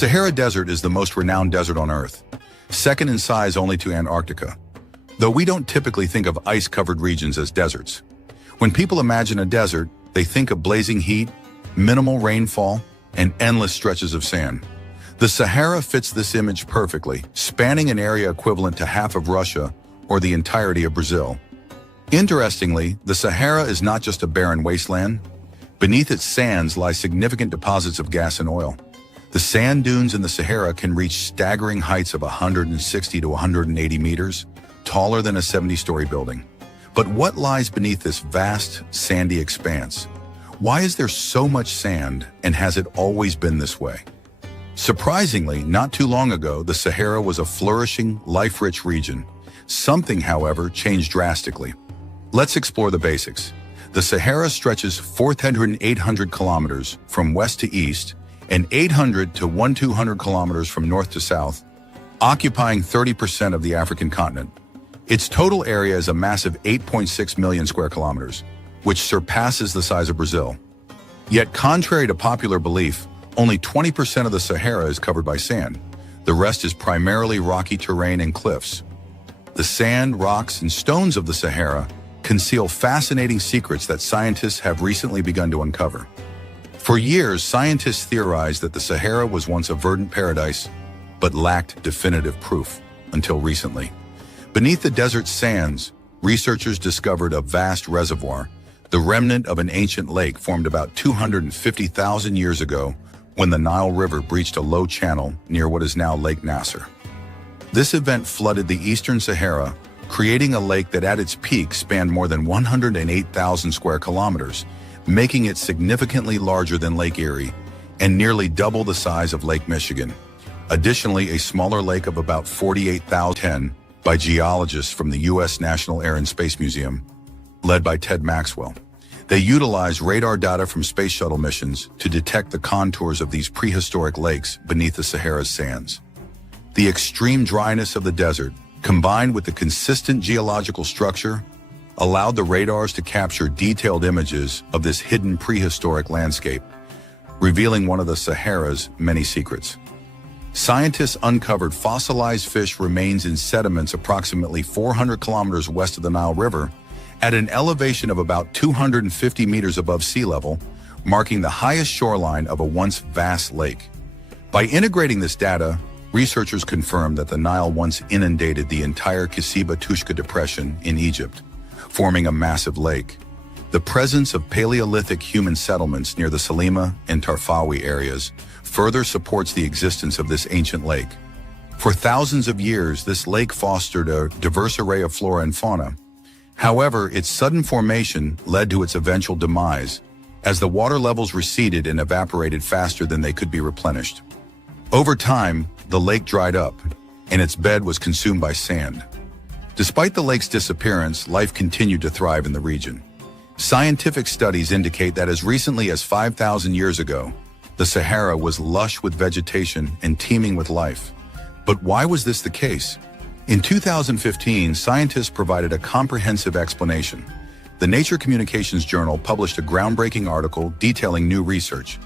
Sahara Desert is the most renowned desert on Earth, second in size only to Antarctica. Though we don't typically think of ice-covered regions as deserts. When people imagine a desert, they think of blazing heat, minimal rainfall, and endless stretches of sand. The Sahara fits this image perfectly, spanning an area equivalent to half of Russia or the entirety of Brazil. Interestingly, the Sahara is not just a barren wasteland. Beneath its sands lie significant deposits of gas and oil. The sand dunes in the Sahara can reach staggering heights of 160 to 180 meters, taller than a 70-story building. But what lies beneath this vast, sandy expanse? Why is there so much sand, and has it always been this way? Surprisingly, not too long ago, the Sahara was a flourishing, life-rich region. Something, however, changed drastically. Let's explore the basics. The Sahara stretches 400 to 800 kilometers from west to east and 800 to 1,200 kilometers from north to south, occupying 30% of the African continent. Its total area is a massive 8.6 million square kilometers, which surpasses the size of Brazil. Yet, contrary to popular belief, only 20% of the Sahara is covered by sand. The rest is primarily rocky terrain and cliffs. The sand, rocks, and stones of the Sahara conceal fascinating secrets that scientists have recently begun to uncover. For years, scientists theorized that the Sahara was once a verdant paradise, but lacked definitive proof, until recently. Beneath the desert's sands, researchers discovered a vast reservoir, the remnant of an ancient lake formed about 250,000 years ago when the Nile River breached a low channel near what is now Lake Nasser. This event flooded the eastern Sahara, creating a lake that at its peak spanned more than 108,000 square kilometers, making it significantly larger than Lake Erie and nearly double the size of Lake Michigan. Additionally, a smaller lake of about 48,000 by geologists from the U.S. National Air and Space Museum, led by Ted Maxwell. They utilized radar data from space shuttle missions to detect the contours of these prehistoric lakes beneath the Sahara's sands. The extreme dryness of the desert, combined with the consistent geological structure, allowed the radars to capture detailed images of this hidden prehistoric landscape, revealing one of the Sahara's many secrets. Scientists uncovered fossilized fish remains in sediments approximately 400 kilometers west of the Nile River, at an elevation of about 250 meters above sea level, marking the highest shoreline of a once vast lake. By integrating this data, researchers confirmed that the Nile once inundated the entire Kisiba-Tushka Depression in Egypt, forming a massive lake. The presence of Paleolithic human settlements near the Salima and Tarfawi areas further supports the existence of this ancient lake. For thousands of years, this lake fostered a diverse array of flora and fauna. However, its sudden formation led to its eventual demise, as the water levels receded and evaporated faster than they could be replenished. Over time, the lake dried up, and its bed was consumed by sand. Despite the lake's disappearance, life continued to thrive in the region. Scientific studies indicate that as recently as 5,000 years ago, the Sahara was lush with vegetation and teeming with life. But why was this the case? In 2015, scientists provided a comprehensive explanation. The Nature Communications Journal published a groundbreaking article detailing new research.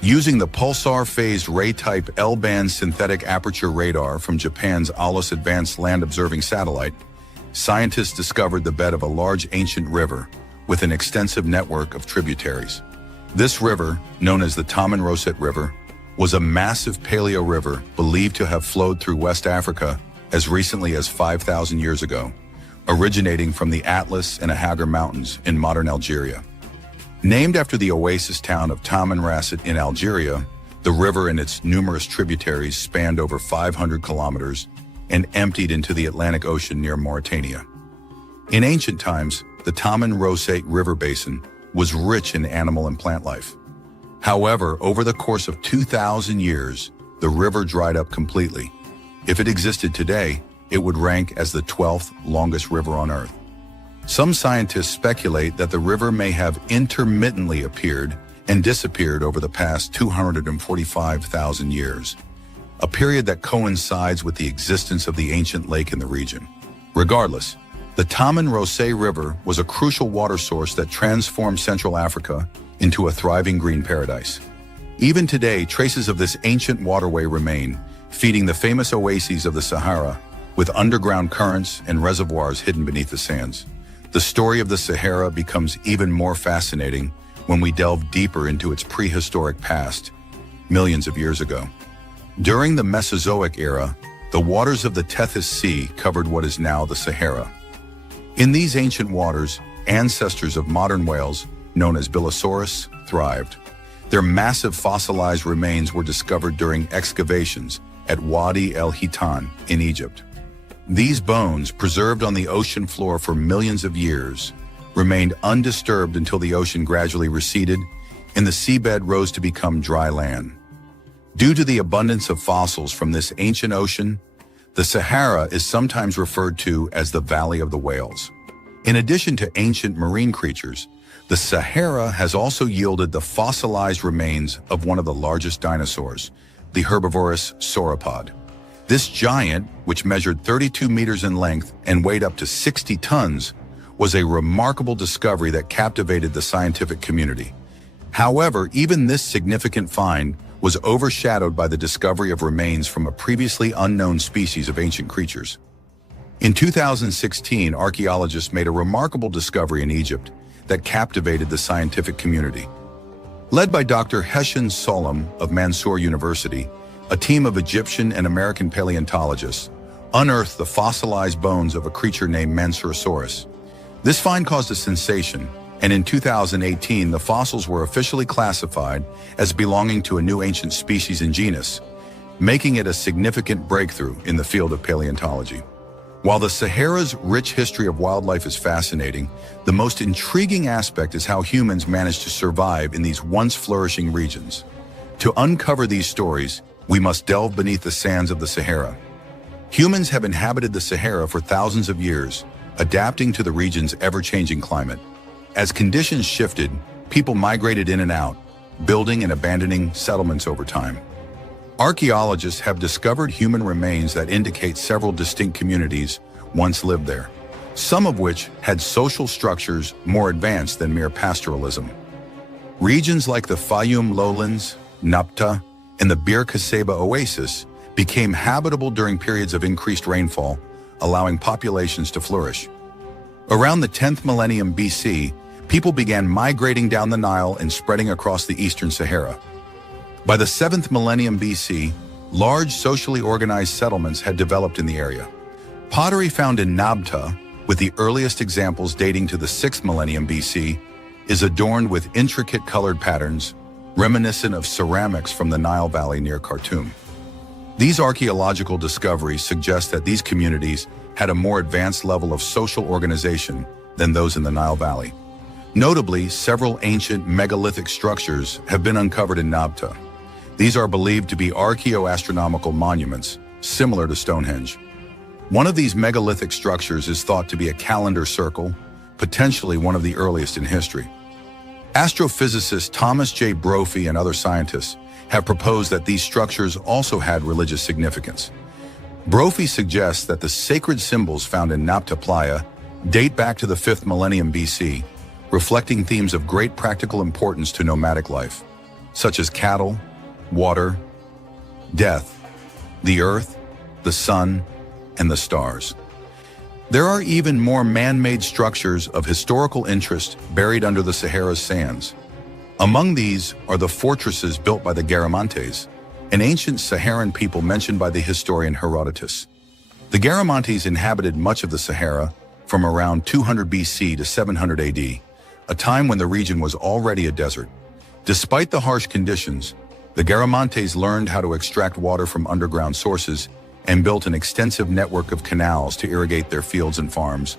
Using the pulsar-phased ray-type L-band synthetic aperture radar from Japan's ALOS Advanced Land Observing Satellite, scientists discovered the bed of a large ancient river with an extensive network of tributaries. This river, known as the Tamanrosset River, was a massive paleo river believed to have flowed through West Africa as recently as 5,000 years ago, originating from the Atlas and Ahagar Mountains in modern Algeria. Named after the oasis town of Tamanrasset in Algeria, the river and its numerous tributaries spanned over 500 kilometers and emptied into the Atlantic Ocean near Mauritania. In ancient times, the Tamanrosset River Basin was rich in animal and plant life. However, over the course of 2,000 years, the river dried up completely. If it existed today, it would rank as the 12th longest river on Earth. Some scientists speculate that the river may have intermittently appeared and disappeared over the past 245,000 years, a period that coincides with the existence of the ancient lake in the region. Regardless, the Tamanrosset River was a crucial water source that transformed Central Africa into a thriving green paradise. Even today, traces of this ancient waterway remain, feeding the famous oases of the Sahara, with underground currents and reservoirs hidden beneath the sands. The story of the Sahara becomes even more fascinating when we delve deeper into its prehistoric past, millions of years ago. During the Mesozoic era, the waters of the Tethys Sea covered what is now the Sahara. In these ancient waters, ancestors of modern whales, known as Bilosaurus, thrived. Their massive fossilized remains were discovered during excavations at Wadi el-Hitan in Egypt. These bones, preserved on the ocean floor for millions of years, remained undisturbed until the ocean gradually receded and the seabed rose to become dry land. Due to the abundance of fossils from this ancient ocean, the Sahara is sometimes referred to as the Valley of the Whales. In addition to ancient marine creatures, the Sahara has also yielded the fossilized remains of one of the largest dinosaurs, the herbivorous sauropod. This giant, which measured 32 meters in length and weighed up to 60 tons, was a remarkable discovery that captivated the scientific community. However, even this significant find was overshadowed by the discovery of remains from a previously unknown species of ancient creatures. In 2016, archaeologists made a remarkable discovery in Egypt that captivated the scientific community. Led by Dr. Hesham Solom of Mansour University, a team of Egyptian and American paleontologists unearthed the fossilized bones of a creature named Mansurosaurus. This find caused a sensation, and in 2018, the fossils were officially classified as belonging to a new ancient species and genus, making it a significant breakthrough in the field of paleontology. While the Sahara's rich history of wildlife is fascinating, the most intriguing aspect is how humans managed to survive in these once flourishing regions. To uncover these stories, we must delve beneath the sands of the Sahara. Humans have inhabited the Sahara for thousands of years, adapting to the region's ever-changing climate. As conditions shifted, people migrated in and out, building and abandoning settlements over time. Archaeologists have discovered human remains that indicate several distinct communities once lived there, some of which had social structures more advanced than mere pastoralism. Regions like the Fayum lowlands, Nabta, and the Bir Kaseba oasis became habitable during periods of increased rainfall, allowing populations to flourish. Around the 10th millennium BC, people began migrating down the Nile and spreading across the eastern Sahara. By the 7th millennium BC, large socially organized settlements had developed in the area. Pottery found in Nabta, with the earliest examples dating to the 6th millennium BC, is adorned with intricate colored patterns, reminiscent of ceramics from the Nile Valley near Khartoum. These archaeological discoveries suggest that these communities had a more advanced level of social organization than those in the Nile Valley. Notably, several ancient megalithic structures have been uncovered in Nabta. These are believed to be archaeoastronomical monuments, similar to Stonehenge. One of these megalithic structures is thought to be a calendar circle, potentially one of the earliest in history. Astrophysicist Thomas J. Brophy and other scientists have proposed that these structures also had religious significance. Brophy suggests that the sacred symbols found in Nabta Playa date back to the 5th millennium BC, reflecting themes of great practical importance to nomadic life, such as cattle, water, death, the earth, the sun, and the stars. There are even more man-made structures of historical interest buried under the Sahara's sands. Among these are the fortresses built by the Garamantes, an ancient Saharan people mentioned by the historian Herodotus. The Garamantes inhabited much of the Sahara from around 200 BC to 700 AD, a time when the region was already a desert. Despite the harsh conditions, the Garamantes learned how to extract water from underground sources and built an extensive network of canals to irrigate their fields and farms,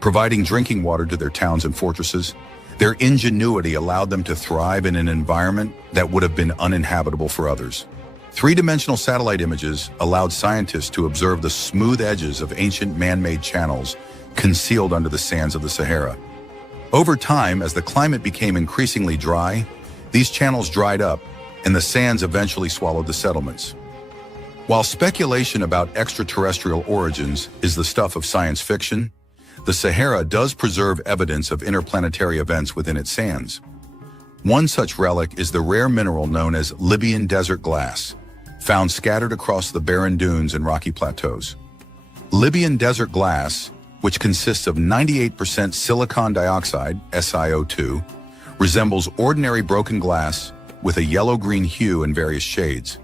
providing drinking water to their towns and fortresses. Their ingenuity allowed them to thrive in an environment that would have been uninhabitable for others. Three-dimensional satellite images allowed scientists to observe the smooth edges of ancient man-made channels concealed under the sands of the Sahara. Over time, as the climate became increasingly dry, these channels dried up, and the sands eventually swallowed the settlements. While speculation about extraterrestrial origins is the stuff of science fiction, the Sahara does preserve evidence of interplanetary events within its sands. One such relic is the rare mineral known as Libyan desert glass, found scattered across the barren dunes and rocky plateaus. Libyan desert glass, which consists of 98% silicon dioxide, SiO2, resembles ordinary broken glass with a yellow-green hue in various shades.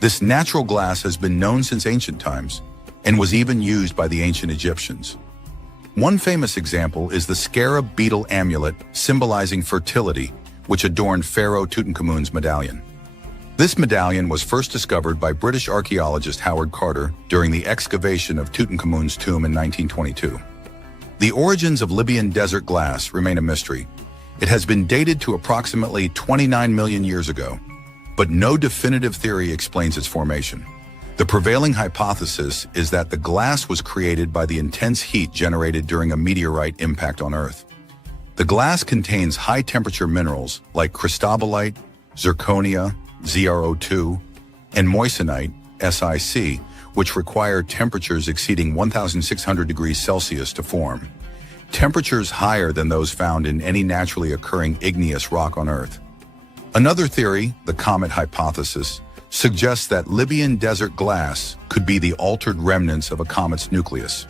This natural glass has been known since ancient times and was even used by the ancient Egyptians. One famous example is the scarab beetle amulet symbolizing fertility, which adorned Pharaoh Tutankhamun's medallion. This medallion was first discovered by British archaeologist Howard Carter during the excavation of Tutankhamun's tomb in 1922. The origins of Libyan desert glass remain a mystery. It has been dated to approximately 29 million years ago, but no definitive theory explains its formation. The prevailing hypothesis is that the glass was created by the intense heat generated during a meteorite impact on Earth. The glass contains high-temperature minerals like cristobalite, zirconia, ZrO2, and moissanite, SiC, which require temperatures exceeding 1,600 degrees Celsius to form, temperatures higher than those found in any naturally occurring igneous rock on Earth. Another theory, the comet hypothesis, suggests that Libyan desert glass could be the altered remnants of a comet's nucleus.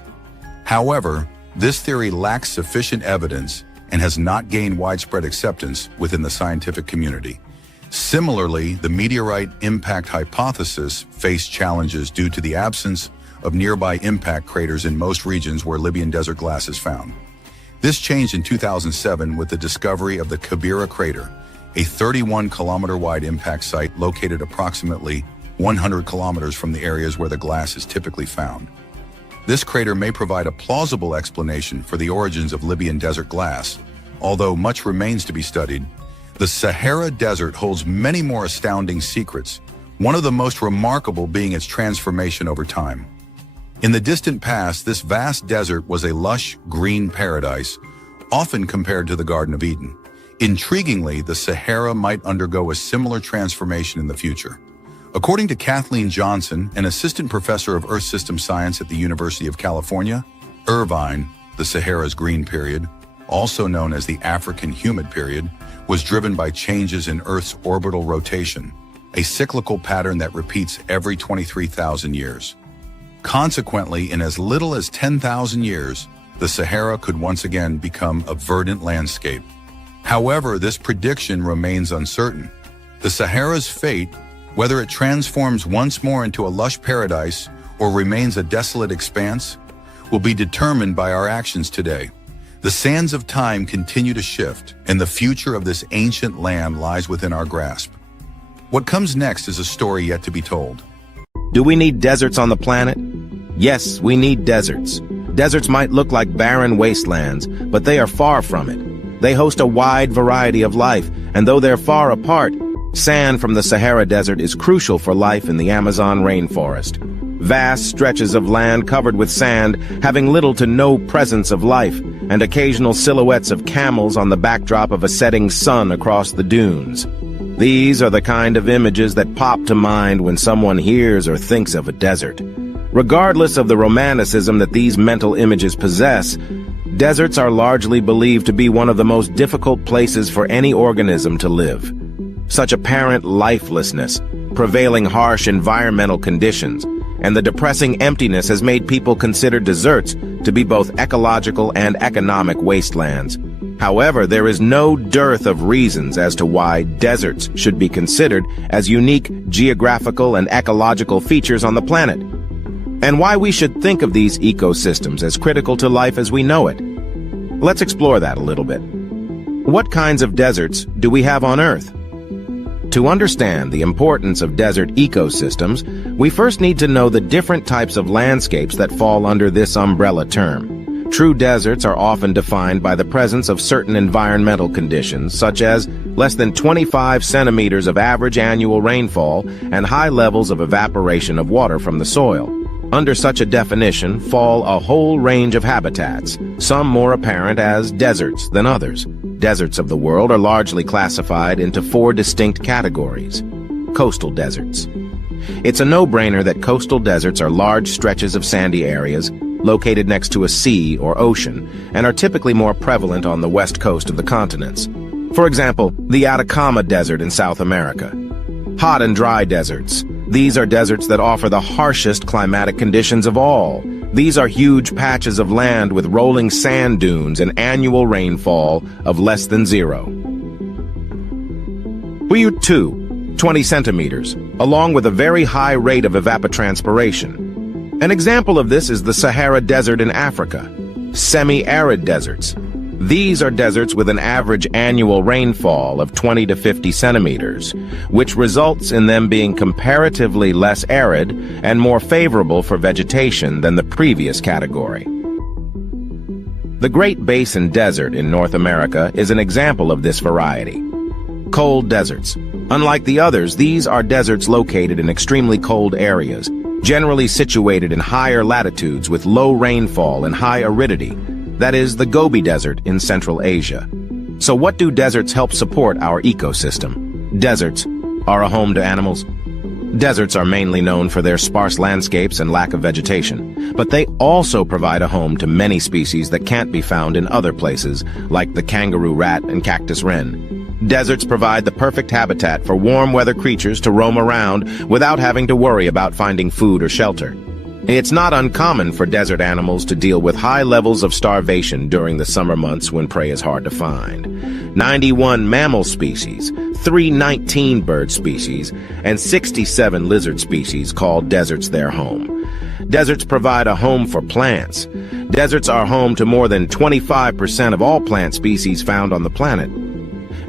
However, this theory lacks sufficient evidence and has not gained widespread acceptance within the scientific community. Similarly, the meteorite impact hypothesis faced challenges due to the absence of nearby impact craters in most regions where Libyan desert glass is found. This changed in 2007 with the discovery of the Kibera crater, a 31-kilometer-wide impact site located approximately 100 kilometers from the areas where the glass is typically found. This crater may provide a plausible explanation for the origins of Libyan desert glass, although much remains to be studied. The Sahara Desert holds many more astounding secrets, one of the most remarkable being its transformation over time. In the distant past, this vast desert was a lush, green paradise, often compared to the Garden of Eden. Intriguingly, the Sahara might undergo a similar transformation in the future. According to Kathleen Johnson, an assistant professor of Earth System Science at the University of California, Irvine, the Sahara's green period, also known as the African humid period, was driven by changes in Earth's orbital rotation, a cyclical pattern that repeats every 23,000 years. Consequently, in as little as 10,000 years, the Sahara could once again become a verdant landscape. However, this prediction remains uncertain. The Sahara's fate, whether it transforms once more into a lush paradise or remains a desolate expanse, will be determined by our actions today. The sands of time continue to shift, and the future of this ancient land lies within our grasp. What comes next is a story yet to be told. Do we need deserts on the planet? Yes, we need deserts. Deserts might look like barren wastelands, but they are far from it. They host a wide variety of life, and though they're far apart, sand from the Sahara Desert is crucial for life in the Amazon rainforest. Vast stretches of land covered with sand, having little to no presence of life, and occasional silhouettes of camels on the backdrop of a setting sun across the dunes. These are the kind of images that pop to mind when someone hears or thinks of a desert. Regardless of the romanticism that these mental images possess, deserts are largely believed to be one of the most difficult places for any organism to live. Such apparent lifelessness, prevailing harsh environmental conditions, and the depressing emptiness has made people consider deserts to be both ecological and economic wastelands. However, there is no dearth of reasons as to why deserts should be considered as unique geographical and ecological features on the planet, and why we should think of these ecosystems as critical to life as we know it. Let's explore that a little bit. What kinds of deserts do we have on Earth? To understand the importance of desert ecosystems, we first need to know the different types of landscapes that fall under this umbrella term. True deserts are often defined by the presence of certain environmental conditions, such as less than 25 centimeters of average annual rainfall and high levels of evaporation of water from the soil. Under such a definition fall a whole range of habitats, some more apparent as deserts than others. Deserts of the world are largely classified into 4 distinct categories. Coastal deserts. It's a no-brainer that coastal deserts are large stretches of sandy areas located next to a sea or ocean and are typically more prevalent on the west coast of the continents. For example, the Atacama Desert in South America. Hot and dry deserts. These are deserts that offer the harshest climatic conditions of all. These are huge patches of land with rolling sand dunes and annual rainfall of less than 0. Huyut 2, 20 centimeters, along with a very high rate of evapotranspiration. An example of this is the Sahara Desert in Africa. Semi-arid deserts. These are deserts with an average annual rainfall of 20 to 50 centimeters, which results in them being comparatively less arid and more favorable for vegetation than the previous category. The Great Basin Desert in North America is an example of this variety. Cold deserts. Unlike the others, these are deserts located in extremely cold areas, generally situated in higher latitudes with low rainfall and high aridity. That is the Gobi Desert in Central Asia. So what do deserts help support our ecosystem? Deserts are a home to animals. Deserts are mainly known for their sparse landscapes and lack of vegetation, but they also provide a home to many species that can't be found in other places, like the kangaroo rat and cactus wren. Deserts provide the perfect habitat for warm weather creatures to roam around without having to worry about finding food or shelter. It's not uncommon for desert animals to deal with high levels of starvation during the summer months when prey is hard to find. 91 mammal species, 319 bird species, and 67 lizard species call deserts their home. Deserts provide a home for plants. Deserts are home to more than 25% of all plant species found on the planet.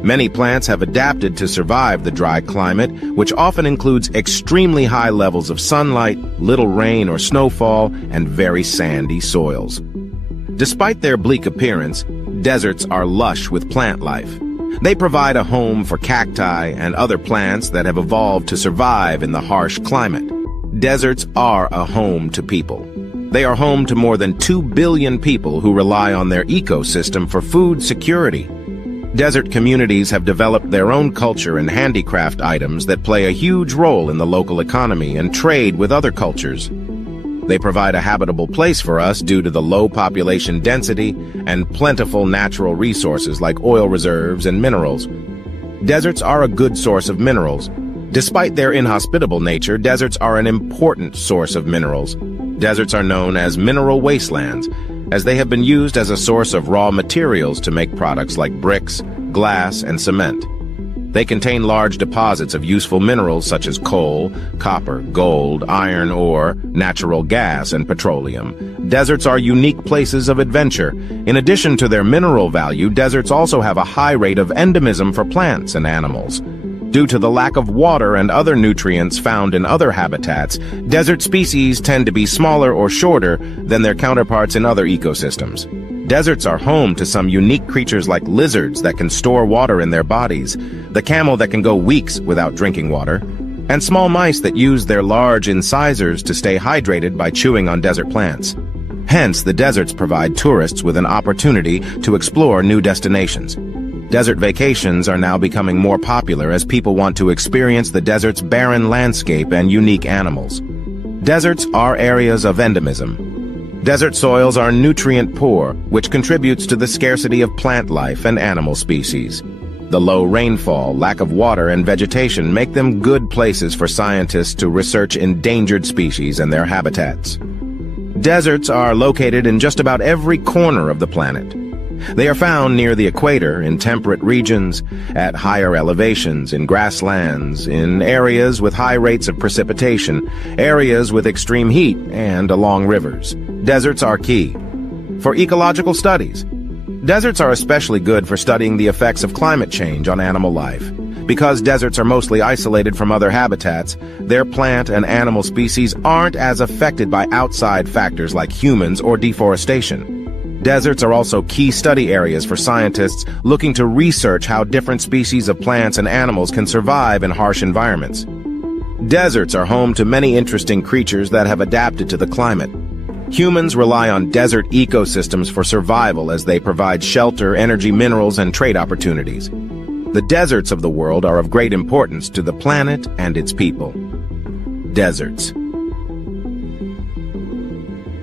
Many plants have adapted to survive the dry climate, which often includes extremely high levels of sunlight, little rain or snowfall, and very sandy soils. Despite their bleak appearance, deserts are lush with plant life. They provide a home for cacti and other plants that have evolved to survive in the harsh climate. Deserts are a home to people. They are home to more than 2 billion people who rely on their ecosystem for food security. Desert communities have developed their own culture and handicraft items that play a huge role in the local economy and trade with other cultures. They provide a habitable place for us due to the low population density and plentiful natural resources like oil reserves and minerals. Deserts are a good source of minerals. Despite their inhospitable nature, deserts are an important source of minerals. Deserts are known as mineral wastelands, as they have been used as a source of raw materials to make products like bricks, glass, and cement. They contain large deposits of useful minerals such as coal, copper, gold, iron ore, natural gas, and petroleum. Deserts are unique places of adventure. In addition to their mineral value, deserts also have a high rate of endemism for plants and animals. Due to the lack of water and other nutrients found in other habitats, desert species tend to be smaller or shorter than their counterparts in other ecosystems. Deserts are home to some unique creatures like lizards that can store water in their bodies, the camel that can go weeks without drinking water, and small mice that use their large incisors to stay hydrated by chewing on desert plants. Hence, the deserts provide tourists with an opportunity to explore new destinations. Desert vacations are now becoming more popular as people want to experience the desert's barren landscape and unique animals. Deserts are areas of endemism. Desert soils are nutrient poor, which contributes to the scarcity of plant life and animal species. The low rainfall, lack of water, and vegetation make them good places for scientists to research endangered species and their habitats. Deserts are located in just about every corner of the planet. They are found near the equator, in temperate regions, at higher elevations, in grasslands, in areas with high rates of precipitation, areas with extreme heat, and along rivers. Deserts are key for ecological studies. Deserts are especially good for studying the effects of climate change on animal life. Because deserts are mostly isolated from other habitats, their plant and animal species aren't as affected by outside factors like humans or deforestation. Deserts are also key study areas for scientists looking to research how different species of plants and animals can survive in harsh environments. Deserts are home to many interesting creatures that have adapted to the climate. Humans rely on desert ecosystems for survival as they provide shelter, energy, minerals, and trade opportunities. The deserts of the world are of great importance to the planet and its people. Deserts.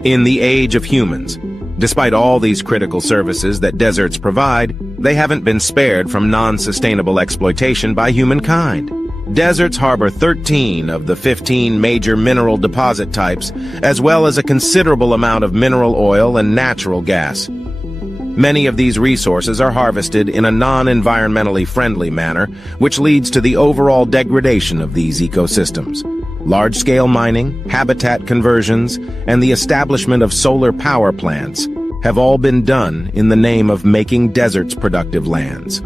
In the age of humans, despite all these critical services that deserts provide, they haven't been spared from non-sustainable exploitation by humankind. Deserts harbor 13 of the 15 major mineral deposit types, as well as a considerable amount of mineral oil and natural gas. Many of these resources are harvested in a non-environmentally friendly manner, which leads to the overall degradation of these ecosystems. Large-scale mining, habitat conversions, and the establishment of solar power plants have all been done in the name of making deserts productive lands.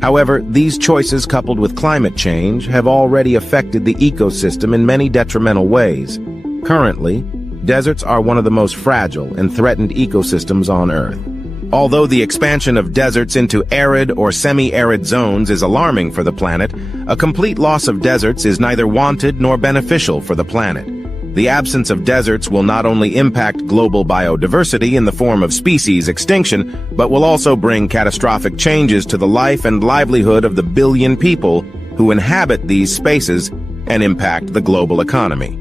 However, these choices, coupled with climate change, have already affected the ecosystem in many detrimental ways. Currently, deserts are one of the most fragile and threatened ecosystems on Earth. Although the expansion of deserts into arid or semi-arid zones is alarming for the planet, a complete loss of deserts is neither wanted nor beneficial for the planet. The absence of deserts will not only impact global biodiversity in the form of species extinction, but will also bring catastrophic changes to the life and livelihood of the billion people who inhabit these spaces and impact the global economy.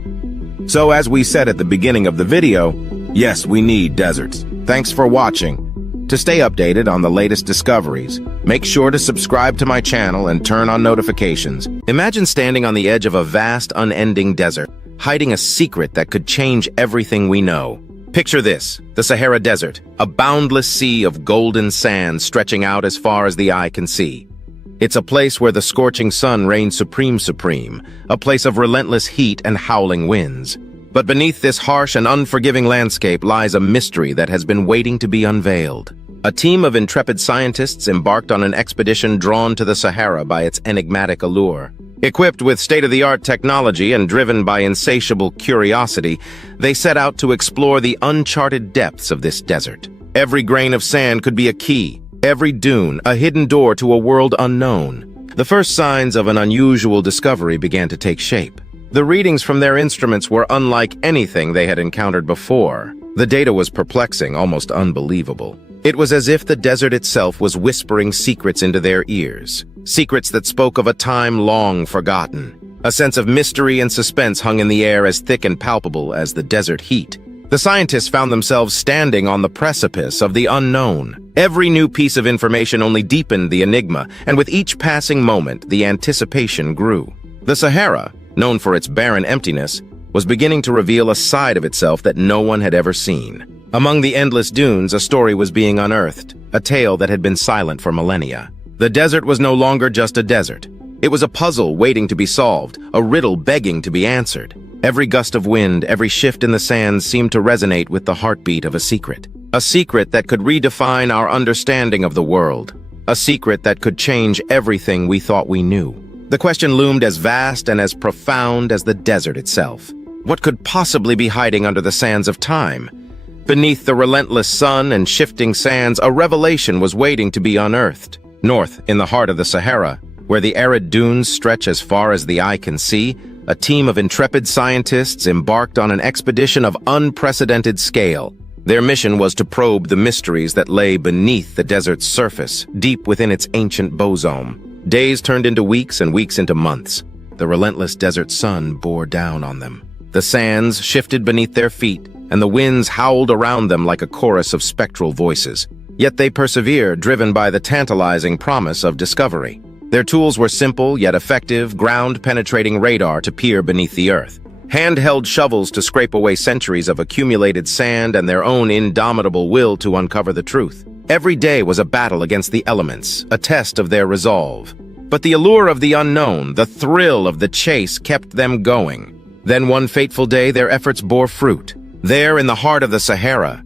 So as we said at the beginning of the video, yes, we need deserts. Thanks for watching. To stay updated on the latest discoveries, make sure to subscribe to my channel and turn on notifications. Imagine standing on the edge of a vast, unending desert, hiding a secret that could change everything we know. Picture this, the Sahara Desert, a boundless sea of golden sand stretching out as far as the eye can see. It's a place where the scorching sun reigns supreme, a place of relentless heat and howling winds. But beneath this harsh and unforgiving landscape lies a mystery that has been waiting to be unveiled. A team of intrepid scientists embarked on an expedition drawn to the Sahara by its enigmatic allure. Equipped with state-of-the-art technology and driven by insatiable curiosity, they set out to explore the uncharted depths of this desert. Every grain of sand could be a key, every dune a hidden door to a world unknown. The first signs of an unusual discovery began to take shape. The readings from their instruments were unlike anything they had encountered before. The data was perplexing, almost unbelievable. It was as if the desert itself was whispering secrets into their ears. Secrets that spoke of a time long forgotten. A sense of mystery and suspense hung in the air as thick and palpable as the desert heat. The scientists found themselves standing on the precipice of the unknown. Every new piece of information only deepened the enigma, and with each passing moment, the anticipation grew. The Sahara, known for its barren emptiness, was beginning to reveal a side of itself that no one had ever seen. Among the endless dunes, a story was being unearthed, a tale that had been silent for millennia. The desert was no longer just a desert. It was a puzzle waiting to be solved, a riddle begging to be answered. Every gust of wind, every shift in the sands seemed to resonate with the heartbeat of a secret that could redefine our understanding of the world, a secret that could change everything we thought we knew. The question loomed as vast and as profound as the desert itself. What could possibly be hiding under the sands of time? Beneath the relentless sun and shifting sands, a revelation was waiting to be unearthed. North, in the heart of the Sahara, where the arid dunes stretch as far as the eye can see, a team of intrepid scientists embarked on an expedition of unprecedented scale. Their mission was to probe the mysteries that lay beneath the desert's surface, deep within its ancient bosome. Days turned into weeks and weeks into months. The relentless desert sun bore down on them. The sands shifted beneath their feet, and the winds howled around them like a chorus of spectral voices. Yet they persevered, driven by the tantalizing promise of discovery. Their tools were simple yet effective, ground-penetrating radar to peer beneath the earth, handheld shovels to scrape away centuries of accumulated sand, and their own indomitable will to uncover the truth. Every day was a battle against the elements, a test of their resolve. But the allure of the unknown, the thrill of the chase, kept them going. Then one fateful day, their efforts bore fruit. There, in the heart of the Sahara,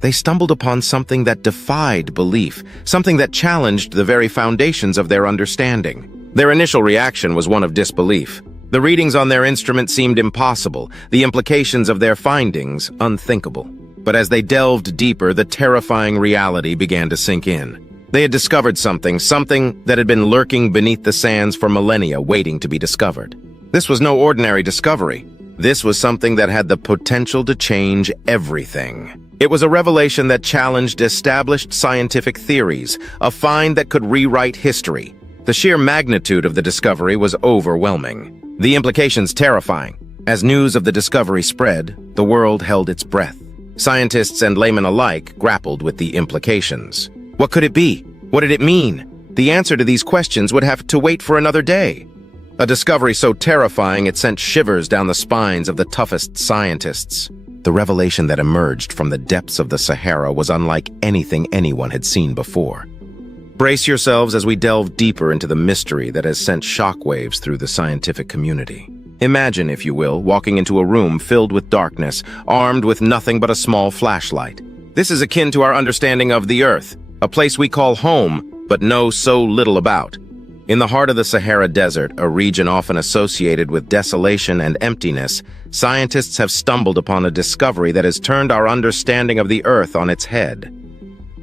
they stumbled upon something that defied belief, something that challenged the very foundations of their understanding. Their initial reaction was one of disbelief. The readings on their instrument seemed impossible, the implications of their findings unthinkable. But as they delved deeper, the terrifying reality began to sink in. They had discovered something that had been lurking beneath the sands for millennia, waiting to be discovered. This was no ordinary discovery. This was something that had the potential to change everything. It was a revelation that challenged established scientific theories, a find that could rewrite history. The sheer magnitude of the discovery was overwhelming. The implications terrifying. As news of the discovery spread, the world held its breath. Scientists and laymen alike grappled with the implications. What could it be? What did it mean? The answer to these questions would have to wait for another day. A discovery so terrifying it sent shivers down the spines of the toughest scientists. The revelation that emerged from the depths of the Sahara was unlike anything anyone had seen before. Brace yourselves as we delve deeper into the mystery that has sent shockwaves through the scientific community. Imagine, if you will, walking into a room filled with darkness, armed with nothing but a small flashlight. This is akin to our understanding of the Earth, a place we call home, but know so little about. In the heart of the Sahara Desert, a region often associated with desolation and emptiness, scientists have stumbled upon a discovery that has turned our understanding of the Earth on its head.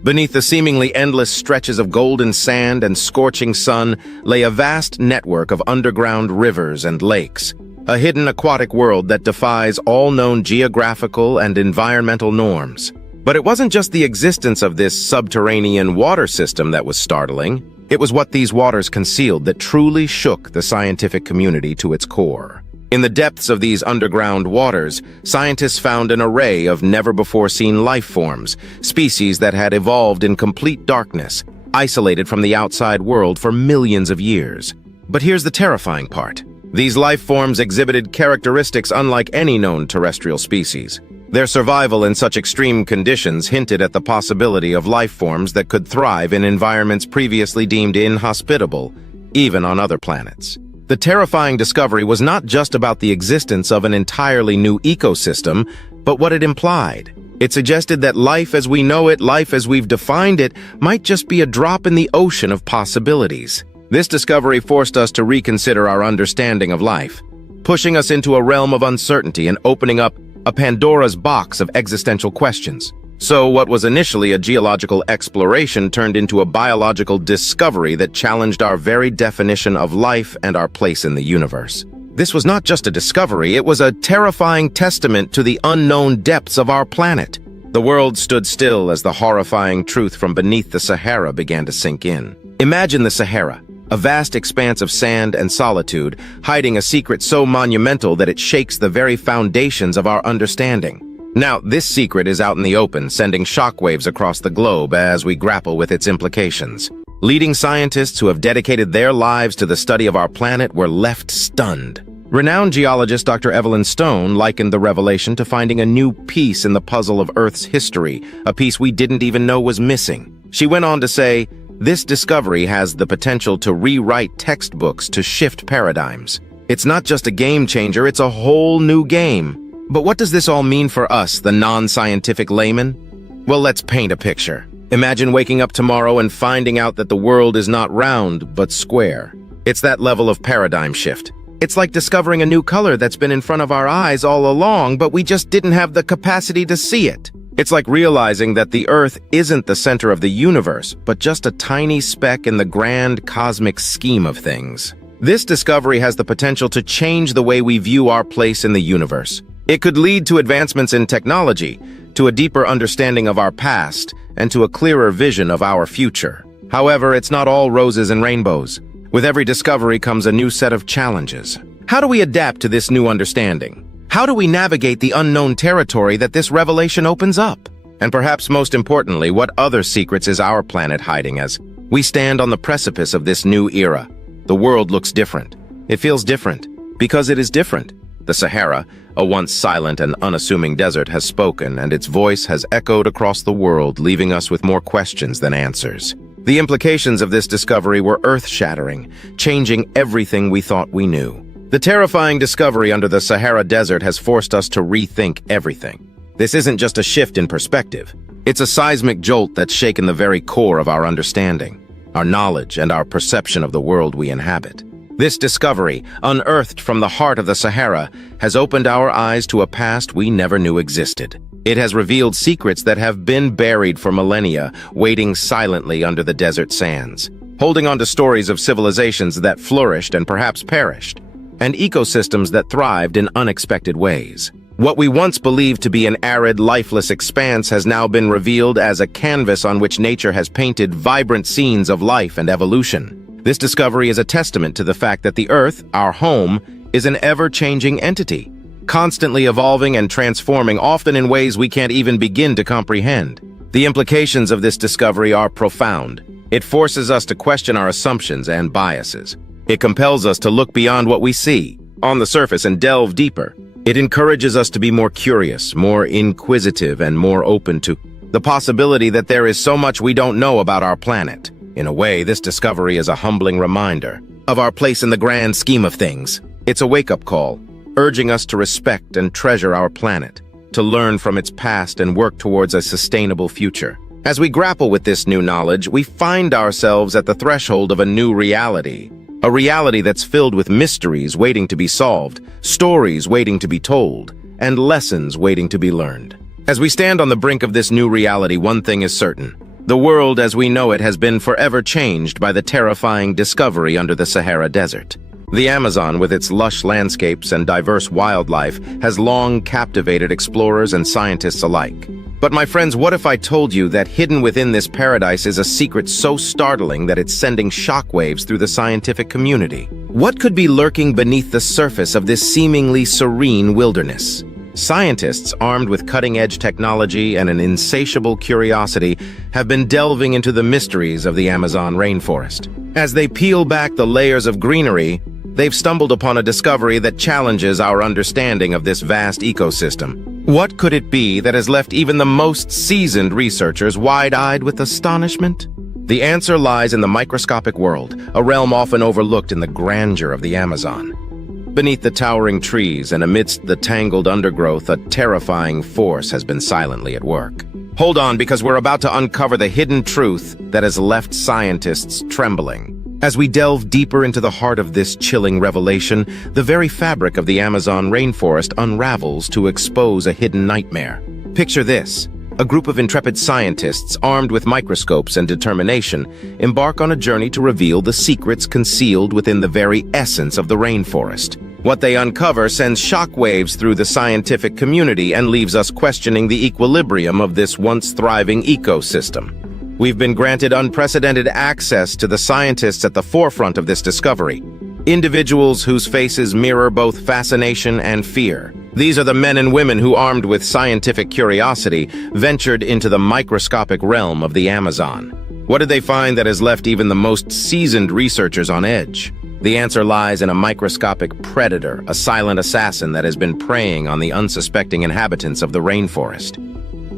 Beneath the seemingly endless stretches of golden sand and scorching sun lay a vast network of underground rivers and lakes, a hidden aquatic world that defies all known geographical and environmental norms. But it wasn't just the existence of this subterranean water system that was startling. It was what these waters concealed that truly shook the scientific community to its core. In the depths of these underground waters, scientists found an array of never-before-seen life forms, species that had evolved in complete darkness, isolated from the outside world for millions of years. But here's the terrifying part. These life forms exhibited characteristics unlike any known terrestrial species. Their survival in such extreme conditions hinted at the possibility of life forms that could thrive in environments previously deemed inhospitable, even on other planets. The terrifying discovery was not just about the existence of an entirely new ecosystem, but what it implied. It suggested that life as we know it, life as we've defined it, might just be a drop in the ocean of possibilities. This discovery forced us to reconsider our understanding of life, pushing us into a realm of uncertainty and opening up a Pandora's box of existential questions. So what was initially a geological exploration turned into a biological discovery that challenged our very definition of life and our place in the universe. This was not just a discovery, it was a terrifying testament to the unknown depths of our planet. The world stood still as the horrifying truth from beneath the Sahara began to sink in. Imagine the Sahara, a vast expanse of sand and solitude, hiding a secret so monumental that it shakes the very foundations of our understanding. Now, this secret is out in the open, sending shockwaves across the globe as we grapple with its implications. Leading scientists who have dedicated their lives to the study of our planet were left stunned. Renowned geologist Dr. Evelyn Stone likened the revelation to finding a new piece in the puzzle of Earth's history, a piece we didn't even know was missing. She went on to say, "This discovery has the potential to rewrite textbooks, to shift paradigms. It's not just a game changer, it's a whole new game." But what does this all mean for us, the non-scientific layman? Well, let's paint a picture. Imagine waking up tomorrow and finding out that the world is not round, but square. It's that level of paradigm shift. It's like discovering a new color that's been in front of our eyes all along, but we just didn't have the capacity to see it. It's like realizing that the Earth isn't the center of the universe, but just a tiny speck in the grand cosmic scheme of things. This discovery has the potential to change the way we view our place in the universe. It could lead to advancements in technology, to a deeper understanding of our past, and to a clearer vision of our future. However, it's not all roses and rainbows. With every discovery comes a new set of challenges. How do we adapt to this new understanding? How do we navigate the unknown territory that this revelation opens up? And perhaps most importantly, what other secrets is our planet hiding as we stand on the precipice of this new era? The world looks different. It feels different, because it is different. The Sahara, a once silent and unassuming desert, has spoken, and its voice has echoed across the world, leaving us with more questions than answers. The implications of this discovery were earth-shattering, changing everything we thought we knew. The terrifying discovery under the Sahara Desert has forced us to rethink everything. This isn't just a shift in perspective. It's a seismic jolt that's shaken the very core of our understanding, our knowledge, and our perception of the world we inhabit. This discovery, unearthed from the heart of the Sahara, has opened our eyes to a past we never knew existed. It has revealed secrets that have been buried for millennia, waiting silently under the desert sands, holding on to stories of civilizations that flourished and perhaps perished, and ecosystems that thrived in unexpected ways. What we once believed to be an arid, lifeless expanse has now been revealed as a canvas on which nature has painted vibrant scenes of life and evolution. This discovery is a testament to the fact that the Earth, our home, is an ever-changing entity, constantly evolving and transforming, often in ways we can't even begin to comprehend. The implications of this discovery are profound. It forces us to question our assumptions and biases. It compels us to look beyond what we see on the surface and delve deeper. It encourages us to be more curious, more inquisitive, and more open to the possibility that there is so much we don't know about our planet. In a way, this discovery is a humbling reminder of our place in the grand scheme of things. It's a wake-up call, urging us to respect and treasure our planet, to learn from its past and work towards a sustainable future. As we grapple with this new knowledge, we find ourselves at the threshold of a new reality. A reality that's filled with mysteries waiting to be solved, stories waiting to be told, and lessons waiting to be learned. As we stand on the brink of this new reality, one thing is certain. The world as we know it has been forever changed by the terrifying discovery under the Sahara Desert. The Amazon, with its lush landscapes and diverse wildlife, has long captivated explorers and scientists alike. But my friends, what if I told you that hidden within this paradise is a secret so startling that it's sending shockwaves through the scientific community? What could be lurking beneath the surface of this seemingly serene wilderness? Scientists, armed with cutting-edge technology and an insatiable curiosity, have been delving into the mysteries of the Amazon rainforest. As they peel back the layers of greenery, they've stumbled upon a discovery that challenges our understanding of this vast ecosystem. What could it be that has left even the most seasoned researchers wide-eyed with astonishment? The answer lies in the microscopic world, a realm often overlooked in the grandeur of the Amazon. Beneath the towering trees and amidst the tangled undergrowth, a terrifying force has been silently at work. Hold on, because we're about to uncover the hidden truth that has left scientists trembling. As we delve deeper into the heart of this chilling revelation, the very fabric of the Amazon rainforest unravels to expose a hidden nightmare. Picture this. A group of intrepid scientists, armed with microscopes and determination, embark on a journey to reveal the secrets concealed within the very essence of the rainforest. What they uncover sends shockwaves through the scientific community and leaves us questioning the equilibrium of this once thriving ecosystem. We've been granted unprecedented access to the scientists at the forefront of this discovery, individuals whose faces mirror both fascination and fear. These are the men and women who, armed with scientific curiosity, ventured into the microscopic realm of the Amazon. What did they find that has left even the most seasoned researchers on edge? The answer lies in a microscopic predator, a silent assassin that has been preying on the unsuspecting inhabitants of the rainforest.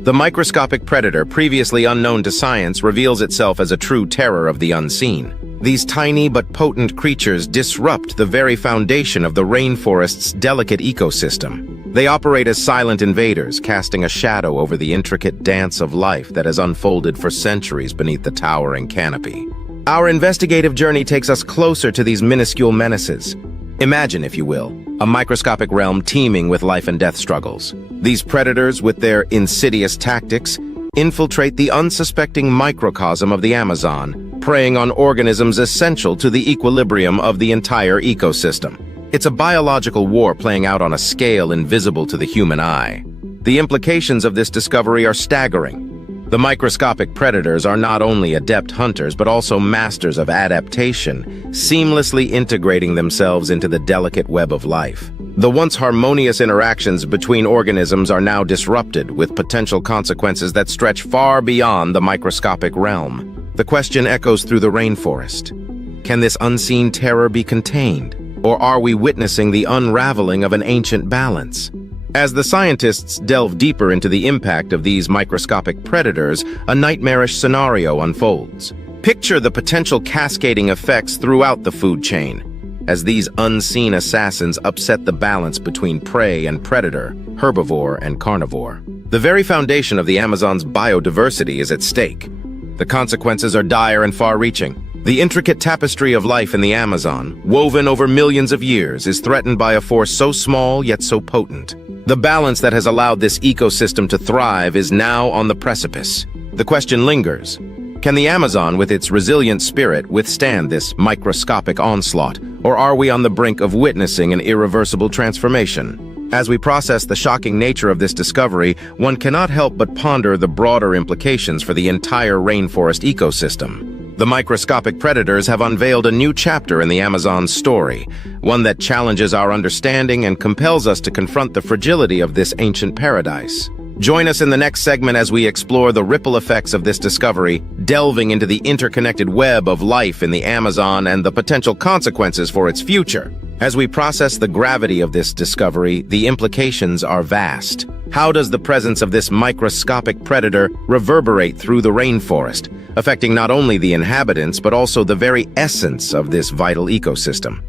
The microscopic predator, previously unknown to science, reveals itself as a true terror of the unseen. These tiny but potent creatures disrupt the very foundation of the rainforest's delicate ecosystem. They operate as silent invaders, casting a shadow over the intricate dance of life that has unfolded for centuries beneath the towering canopy. Our investigative journey takes us closer to these minuscule menaces. Imagine, if you will, a microscopic realm teeming with life and death struggles. These predators, with their insidious tactics, infiltrate the unsuspecting microcosm of the Amazon, preying on organisms essential to the equilibrium of the entire ecosystem. It's a biological war playing out on a scale invisible to the human eye. The implications of this discovery are staggering. The microscopic predators are not only adept hunters, but also masters of adaptation, seamlessly integrating themselves into the delicate web of life. The once harmonious interactions between organisms are now disrupted, with potential consequences that stretch far beyond the microscopic realm. The question echoes through the rainforest. Can this unseen terror be contained? Or are we witnessing the unraveling of an ancient balance? As the scientists delve deeper into the impact of these microscopic predators, a nightmarish scenario unfolds. Picture the potential cascading effects throughout the food chain, as these unseen assassins upset the balance between prey and predator, herbivore and carnivore. The very foundation of the Amazon's biodiversity is at stake. The consequences are dire and far-reaching. The intricate tapestry of life in the Amazon, woven over millions of years, is threatened by a force so small yet so potent. The balance that has allowed this ecosystem to thrive is now on the precipice. The question lingers. Can the Amazon, with its resilient spirit, withstand this microscopic onslaught, or are we on the brink of witnessing an irreversible transformation? As we process the shocking nature of this discovery, one cannot help but ponder the broader implications for the entire rainforest ecosystem. The microscopic predators have unveiled a new chapter in the Amazon's story, one that challenges our understanding and compels us to confront the fragility of this ancient paradise. Join us in the next segment as we explore the ripple effects of this discovery, delving into the interconnected web of life in the Amazon and the potential consequences for its future. As we process the gravity of this discovery, the implications are vast. How does the presence of this microscopic predator reverberate through the rainforest, affecting not only the inhabitants but also the very essence of this vital ecosystem?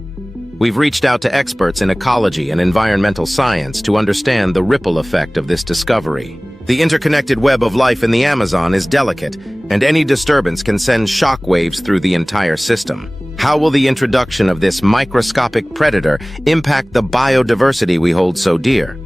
We've reached out to experts in ecology and environmental science to understand the ripple effect of this discovery. The interconnected web of life in the Amazon is delicate, and any disturbance can send shockwaves through the entire system. How will the introduction of this microscopic predator impact the biodiversity we hold so dear?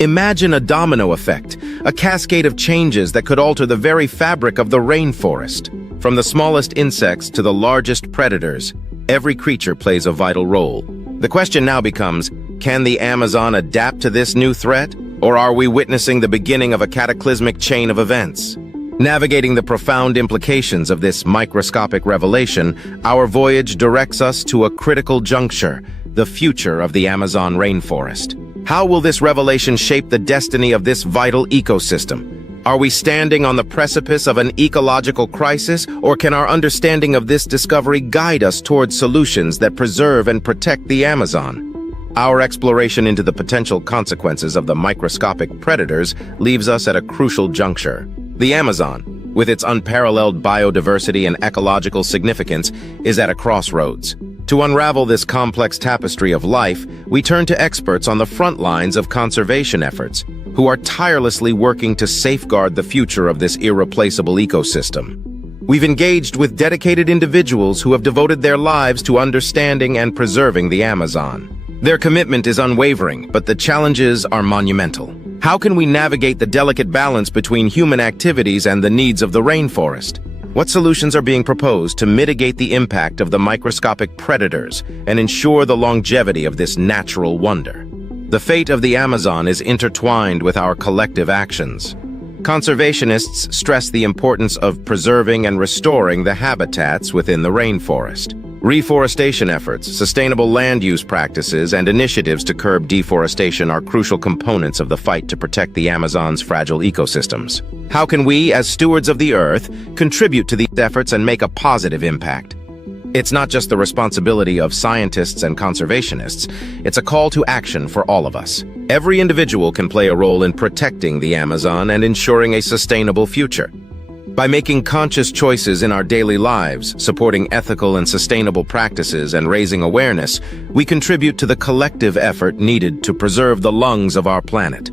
Imagine a domino effect, a cascade of changes that could alter the very fabric of the rainforest. From the smallest insects to the largest predators, every creature plays a vital role. The question now becomes, can the Amazon adapt to this new threat? Or are we witnessing the beginning of a cataclysmic chain of events? Navigating the profound implications of this microscopic revelation, our voyage directs us to a critical juncture, the future of the Amazon rainforest. How will this revelation shape the destiny of this vital ecosystem? Are we standing on the precipice of an ecological crisis, or can our understanding of this discovery guide us towards solutions that preserve and protect the Amazon? Our exploration into the potential consequences of the microscopic predators leaves us at a crucial juncture. The Amazon, with its unparalleled biodiversity and ecological significance, is at a crossroads. To unravel this complex tapestry of life, we turn to experts on the front lines of conservation efforts, who are tirelessly working to safeguard the future of this irreplaceable ecosystem. We've engaged with dedicated individuals who have devoted their lives to understanding and preserving the Amazon. Their commitment is unwavering, but the challenges are monumental. How can we navigate the delicate balance between human activities and the needs of the rainforest? What solutions are being proposed to mitigate the impact of the microscopic predators and ensure the longevity of this natural wonder? The fate of the Amazon is intertwined with our collective actions. Conservationists stress the importance of preserving and restoring the habitats within the rainforest. Reforestation efforts, sustainable land use practices, and initiatives to curb deforestation are crucial components of the fight to protect the Amazon's fragile ecosystems. How can we, as stewards of the Earth, contribute to these efforts and make a positive impact? It's not just the responsibility of scientists and conservationists, it's a call to action for all of us. Every individual can play a role in protecting the Amazon and ensuring a sustainable future. By making conscious choices in our daily lives, supporting ethical and sustainable practices, and raising awareness, we contribute to the collective effort needed to preserve the lungs of our planet.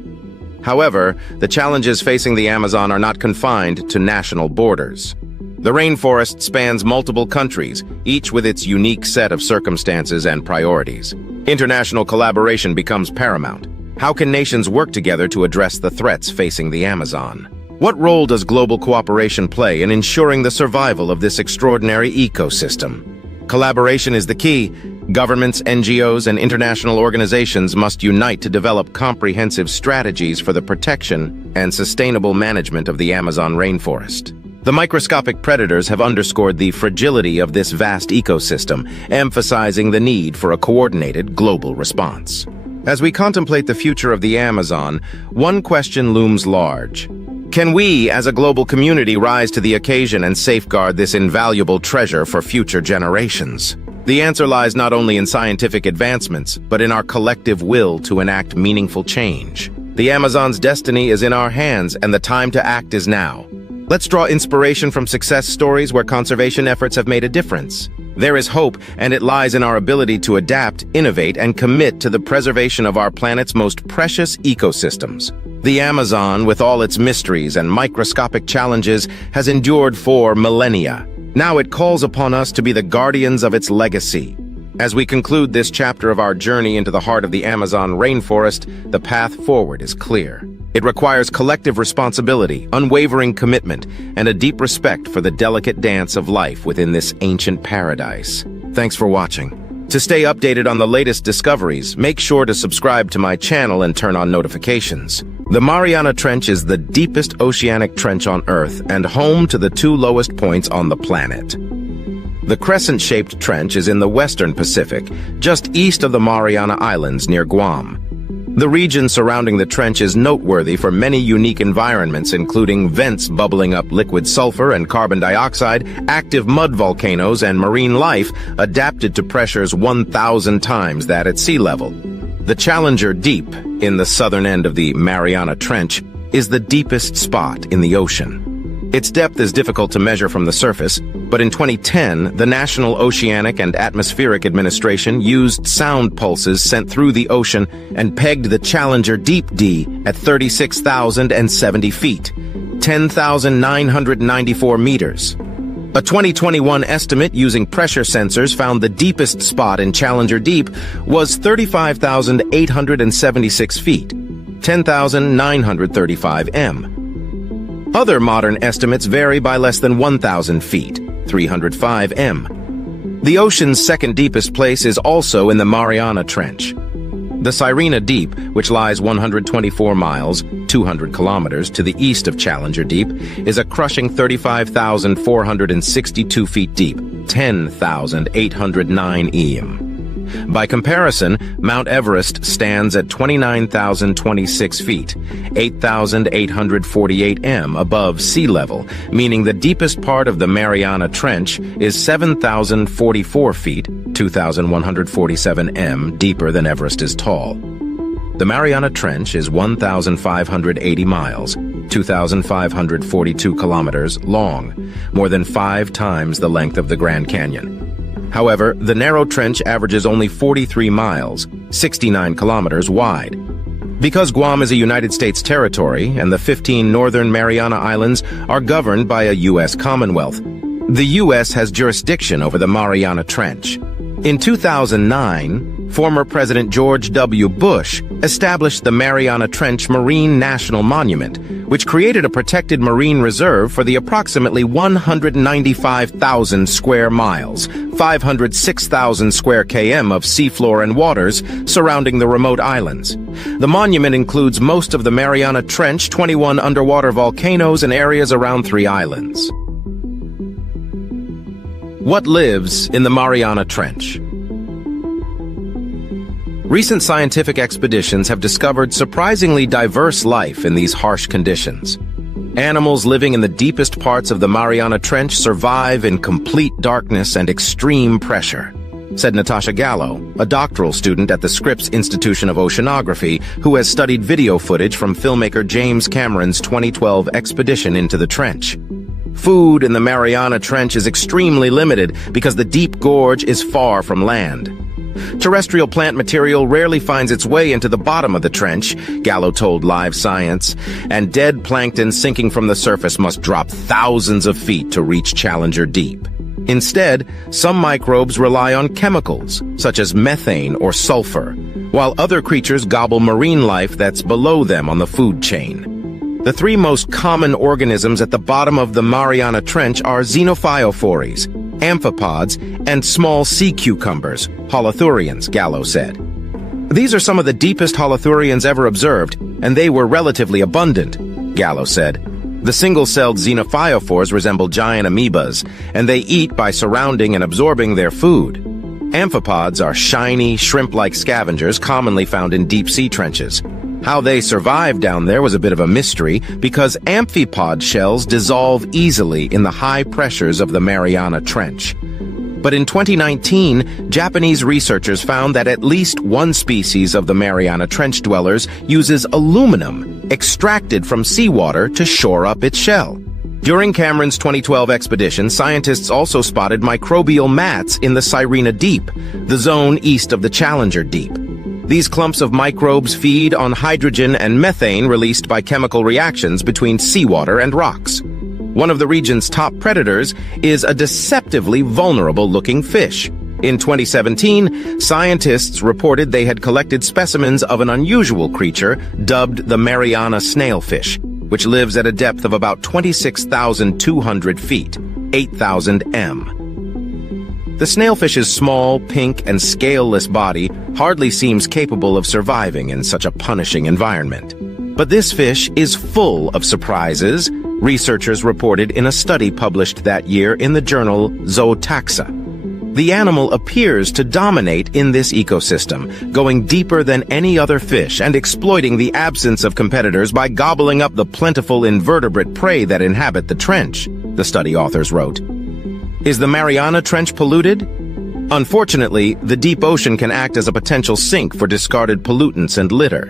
However, the challenges facing the Amazon are not confined to national borders. The rainforest spans multiple countries, each with its unique set of circumstances and priorities. International collaboration becomes paramount. How can nations work together to address the threats facing the Amazon? What role does global cooperation play in ensuring the survival of this extraordinary ecosystem? Collaboration is the key. Governments, NGOs, and international organizations must unite to develop comprehensive strategies for the protection and sustainable management of the Amazon rainforest. The microscopic predators have underscored the fragility of this vast ecosystem, emphasizing the need for a coordinated global response. As we contemplate the future of the Amazon, one question looms large. Can we, as a global community, rise to the occasion and safeguard this invaluable treasure for future generations? The answer lies not only in scientific advancements, but in our collective will to enact meaningful change. The Amazon's destiny is in our hands, and the time to act is now. Let's draw inspiration from success stories where conservation efforts have made a difference. There is hope, and it lies in our ability to adapt, innovate, and commit to the preservation of our planet's most precious ecosystems. The Amazon, with all its mysteries and microscopic challenges, has endured for millennia. Now it calls upon us to be the guardians of its legacy. As we conclude this chapter of our journey into the heart of the Amazon rainforest, the path forward is clear. It requires collective responsibility, unwavering commitment, and a deep respect for the delicate dance of life within this ancient paradise. Thanks for watching. To stay updated on the latest discoveries, make sure to subscribe to my channel and turn on notifications. The Mariana Trench is the deepest oceanic trench on Earth and home to the two lowest points on the planet. The crescent-shaped trench is in the western Pacific, just east of the Mariana Islands near Guam. The region surrounding the trench is noteworthy for many unique environments, including vents bubbling up liquid sulfur and carbon dioxide, active mud volcanoes, and marine life adapted to pressures 1,000 times that at sea level. The Challenger Deep, in the southern end of the Mariana Trench, is the deepest spot in the ocean. Its depth is difficult to measure from the surface, but in 2010, the National Oceanic and Atmospheric Administration used sound pulses sent through the ocean and pegged the Challenger Deep D at 36,070 feet, 10,994 meters. A 2021 estimate using pressure sensors found the deepest spot in Challenger Deep was 35,876 feet, 10,935 m. Other modern estimates vary by less than 1,000 feet, 305 m. The ocean's second deepest place is also in the Mariana Trench. The Sirena Deep, which lies 124 miles, 200 kilometers to the east of Challenger Deep, is a crushing 35,462 feet deep, 10,809 m. By comparison, Mount Everest stands at 29,026 feet, 8,848 m above sea level, meaning the deepest part of the Mariana Trench is 7,044 feet, 2,147 m deeper than Everest is tall. The Mariana Trench is 1,580 miles, 2,542 kilometers long, more than 5 times the length of the Grand Canyon. However, the narrow trench averages only 43 miles, 69 kilometers wide. Because Guam is a United States territory and the 15 northern Mariana Islands are governed by a U.S. Commonwealth, the U.S. has jurisdiction over the Mariana Trench. In 2009, former President George W. Bush established the Mariana Trench Marine National Monument, which created a protected marine reserve for the approximately 195,000 square miles, 506,000 square km of seafloor and waters surrounding the remote islands. The monument includes most of the Mariana Trench, 21 underwater volcanoes, and areas around 3 islands. What lives in the Mariana Trench? Recent scientific expeditions have discovered surprisingly diverse life in these harsh conditions. Animals living in the deepest parts of the Mariana Trench survive in complete darkness and extreme pressure, said Natasha Gallo, a doctoral student at the Scripps Institution of Oceanography, who has studied video footage from filmmaker James Cameron's 2012 expedition into the trench. Food in the Mariana Trench is extremely limited because the deep gorge is far from land. Terrestrial plant material rarely finds its way into the bottom of the trench, Gallo told Live Science, and dead plankton sinking from the surface must drop thousands of feet to reach Challenger Deep. Instead, some microbes rely on chemicals, such as methane or sulfur, while other creatures gobble marine life that's below them on the food chain. The 3 most common organisms at the bottom of the Mariana Trench are xenophyophores, amphipods, and small sea cucumbers, holothurians, Gallo said. These are some of the deepest holothurians ever observed, and they were relatively abundant, Gallo said. The single-celled xenophyophores resemble giant amoebas, and they eat by surrounding and absorbing their food. Amphipods are shiny, shrimp-like scavengers commonly found in deep-sea trenches. How they survive down there was a bit of a mystery because amphipod shells dissolve easily in the high pressures of the Mariana Trench. But in 2019, Japanese researchers found that at least one species of the Mariana Trench dwellers uses aluminum extracted from seawater to shore up its shell. During Cameron's 2012 expedition, scientists also spotted microbial mats in the Sirena Deep, the zone east of the Challenger Deep. These clumps of microbes feed on hydrogen and methane released by chemical reactions between seawater and rocks. One of the region's top predators is a deceptively vulnerable-looking fish. In 2017, scientists reported they had collected specimens of an unusual creature dubbed the Mariana snailfish, which lives at a depth of about 26,200 feet, 8,000 m. The snailfish's small, pink, and scaleless body hardly seems capable of surviving in such a punishing environment. But this fish is full of surprises, researchers reported in a study published that year in the journal Zootaxa. The animal appears to dominate in this ecosystem, going deeper than any other fish and exploiting the absence of competitors by gobbling up the plentiful invertebrate prey that inhabit the trench, the study authors wrote. Is the Mariana Trench polluted? Unfortunately, the deep ocean can act as a potential sink for discarded pollutants and litter.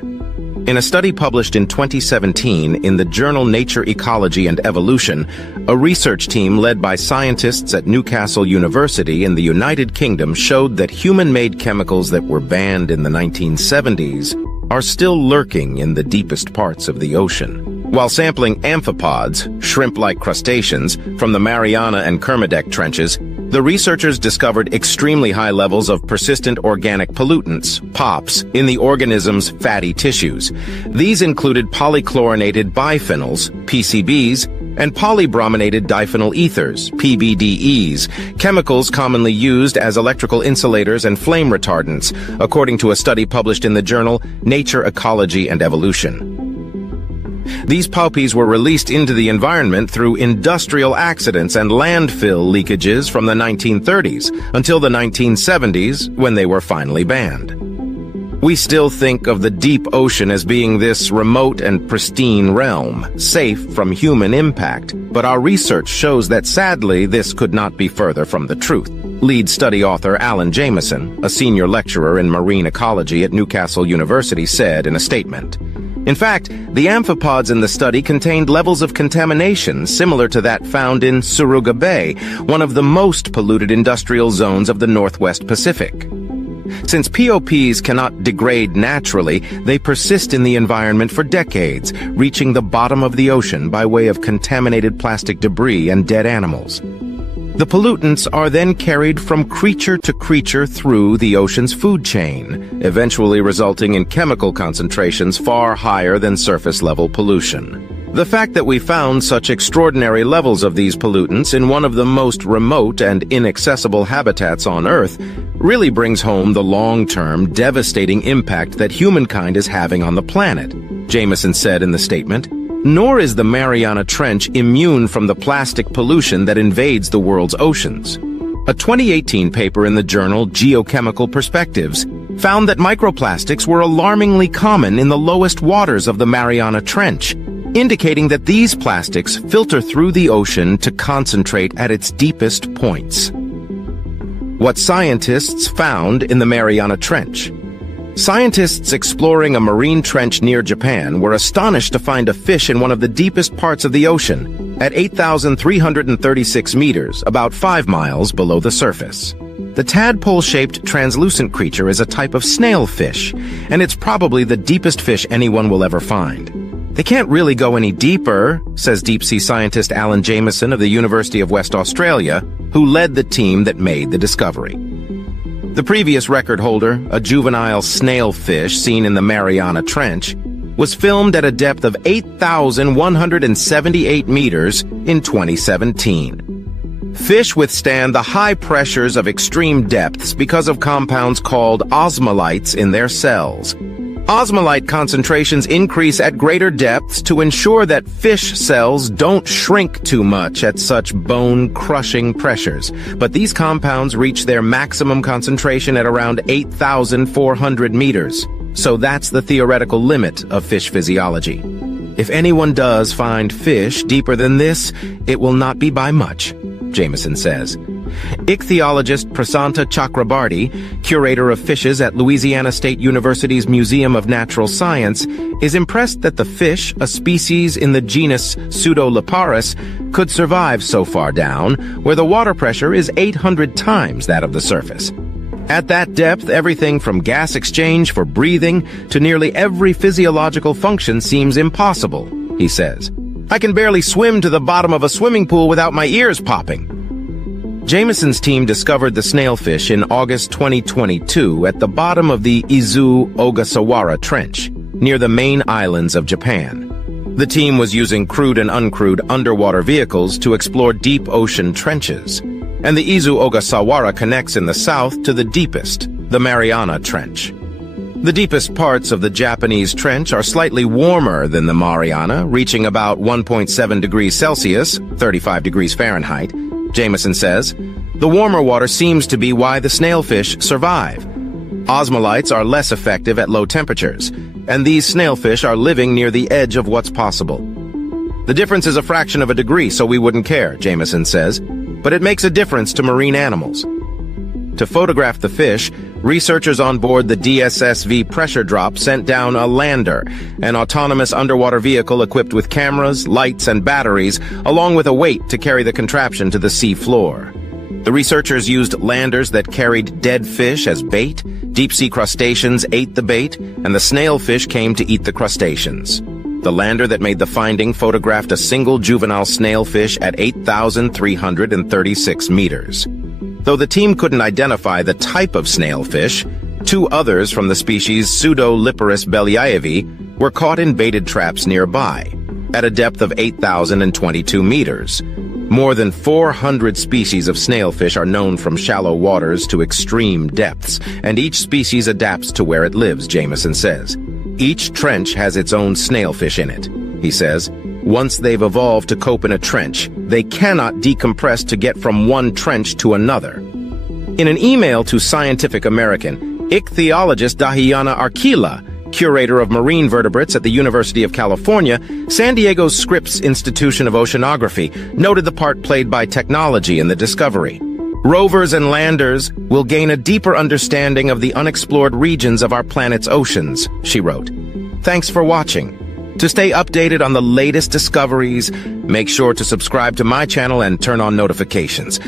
In a study published in 2017 in the journal Nature Ecology and Evolution, a research team led by scientists at Newcastle University in the United Kingdom showed that human-made chemicals that were banned in the 1970s are still lurking in the deepest parts of the ocean. While sampling amphipods, shrimp-like crustaceans, from the Mariana and Kermadec trenches, the researchers discovered extremely high levels of persistent organic pollutants, POPs, in the organism's fatty tissues. These included polychlorinated biphenyls, PCBs, and polybrominated diphenyl ethers, PBDEs, chemicals commonly used as electrical insulators and flame retardants, according to a study published in the journal Nature Ecology and Evolution. These poppies were released into the environment through industrial accidents and landfill leakages from the 1930s until the 1970s, when they were finally banned. We still think of the deep ocean as being this remote and pristine realm, safe from human impact, but our research shows that sadly this could not be further from the truth. Lead study author Alan Jameson, a senior lecturer in marine ecology at Newcastle University, said in a statement, "In fact, the amphipods in the study contained levels of contamination similar to that found in Suruga Bay, one of the most polluted industrial zones of the Northwest Pacific. Since POPs cannot degrade naturally, they persist in the environment for decades, reaching the bottom of the ocean by way of contaminated plastic debris and dead animals. The pollutants are then carried from creature to creature through the ocean's food chain, eventually resulting in chemical concentrations far higher than surface-level pollution. The fact that we found such extraordinary levels of these pollutants in one of the most remote and inaccessible habitats on Earth really brings home the long-term, devastating impact that humankind is having on the planet," Jameson said in the statement. Nor is the Mariana Trench immune from the plastic pollution that invades the world's oceans. A 2018 paper in the journal Geochemical Perspectives found that microplastics were alarmingly common in the lowest waters of the Mariana Trench, indicating that these plastics filter through the ocean to concentrate at its deepest points. What scientists found in the Mariana Trench. Scientists exploring a marine trench near Japan were astonished to find a fish in one of the deepest parts of the ocean, at 8,336 meters, about 5 miles below the surface. The tadpole-shaped translucent creature is a type of snailfish, and it's probably the deepest fish anyone will ever find. They can't really go any deeper, says deep-sea scientist Alan Jameson of the University of West Australia, who led the team that made the discovery. The previous record holder, a juvenile snailfish seen in the Mariana Trench, was filmed at a depth of 8,178 meters in 2017. Fish withstand the high pressures of extreme depths because of compounds called osmolytes in their cells. Osmolyte concentrations increase at greater depths to ensure that fish cells don't shrink too much at such bone-crushing pressures, but these compounds reach their maximum concentration at around 8,400 meters. So that's the theoretical limit of fish physiology. If anyone does find fish deeper than this, it will not be by much, Jameson says. Ichthyologist Prasanta Chakrabarty, curator of fishes at Louisiana State University's Museum of Natural Science, is impressed that the fish, a species in the genus Pseudoliparus, could survive so far down, where the water pressure is 800 times that of the surface. At that depth, everything from gas exchange for breathing to nearly every physiological function seems impossible, he says. I can barely swim to the bottom of a swimming pool without my ears popping. Jameson's team discovered the snailfish in August 2022 at the bottom of the Izu-Ogasawara Trench, near the main islands of Japan. The team was using crewed and uncrewed underwater vehicles to explore deep ocean trenches, and the Izu-Ogasawara connects in the south to the deepest, the Mariana Trench. The deepest parts of the Japanese trench are slightly warmer than the Mariana, reaching about 1.7 degrees Celsius, 35 degrees Fahrenheit, Jameson says. The warmer water seems to be why the snailfish survive. Osmolytes are less effective at low temperatures, and these snailfish are living near the edge of what's possible. The difference is a fraction of a degree, so we wouldn't care, Jameson says, but it makes a difference to marine animals. To photograph the fish, researchers on board the DSSV pressure drop sent down a lander, an autonomous underwater vehicle equipped with cameras, lights, and batteries, along with a weight to carry the contraption to the sea floor. The researchers used landers that carried dead fish as bait, deep-sea crustaceans ate the bait, and the snailfish came to eat the crustaceans. The lander that made the finding photographed a single juvenile snailfish at 8,336 meters. Though the team couldn't identify the type of snailfish, two others from the species Pseudoliparus belyaevi were caught in baited traps nearby, at a depth of 8,022 meters. More than 400 species of snailfish are known from shallow waters to extreme depths, and each species adapts to where it lives, Jameson says. Each trench has its own snailfish in it, he says. Once they've evolved to cope in a trench, they cannot decompress to get from one trench to another. In an email to Scientific American, ichthyologist Dahiana Arkila, curator of marine vertebrates at the University of California, San Diego's Scripps Institution of Oceanography, noted the part played by technology in the discovery. Rovers and landers will gain a deeper understanding of the unexplored regions of our planet's oceans, she wrote. Thanks for watching. To stay updated on the latest discoveries, make sure to subscribe to my channel and turn on notifications.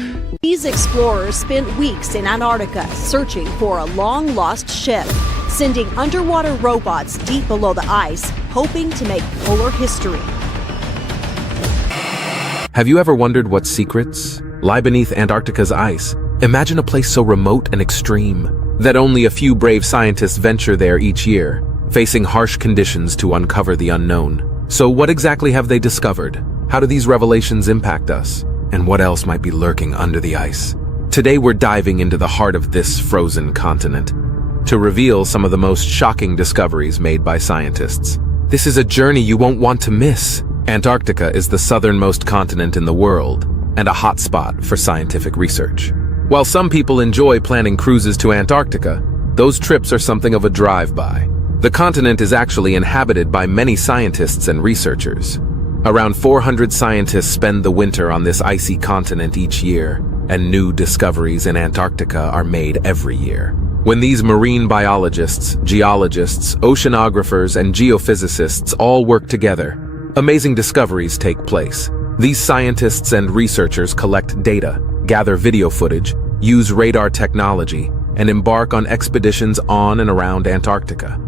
These explorers spent weeks in Antarctica searching for a long-lost ship, sending underwater robots deep below the ice, hoping to make polar history. Have you ever wondered what secrets lie beneath Antarctica's ice? Imagine a place so remote and extreme that only a few brave scientists venture there each year, facing harsh conditions to uncover the unknown. So what exactly have they discovered? How do these revelations impact us? And what else might be lurking under the ice? Today we're diving into the heart of this frozen continent to reveal some of the most shocking discoveries made by scientists. This is a journey you won't want to miss. Antarctica is the southernmost continent in the world and a hotspot for scientific research. While some people enjoy planning cruises to Antarctica, those trips are something of a drive-by. The continent is actually inhabited by many scientists and researchers. Around 400 scientists spend the winter on this icy continent each year, and new discoveries in Antarctica are made every year. When these marine biologists, geologists, oceanographers, and geophysicists all work together, amazing discoveries take place. These scientists and researchers collect data, gather video footage, use radar technology, and embark on expeditions on and around Antarctica.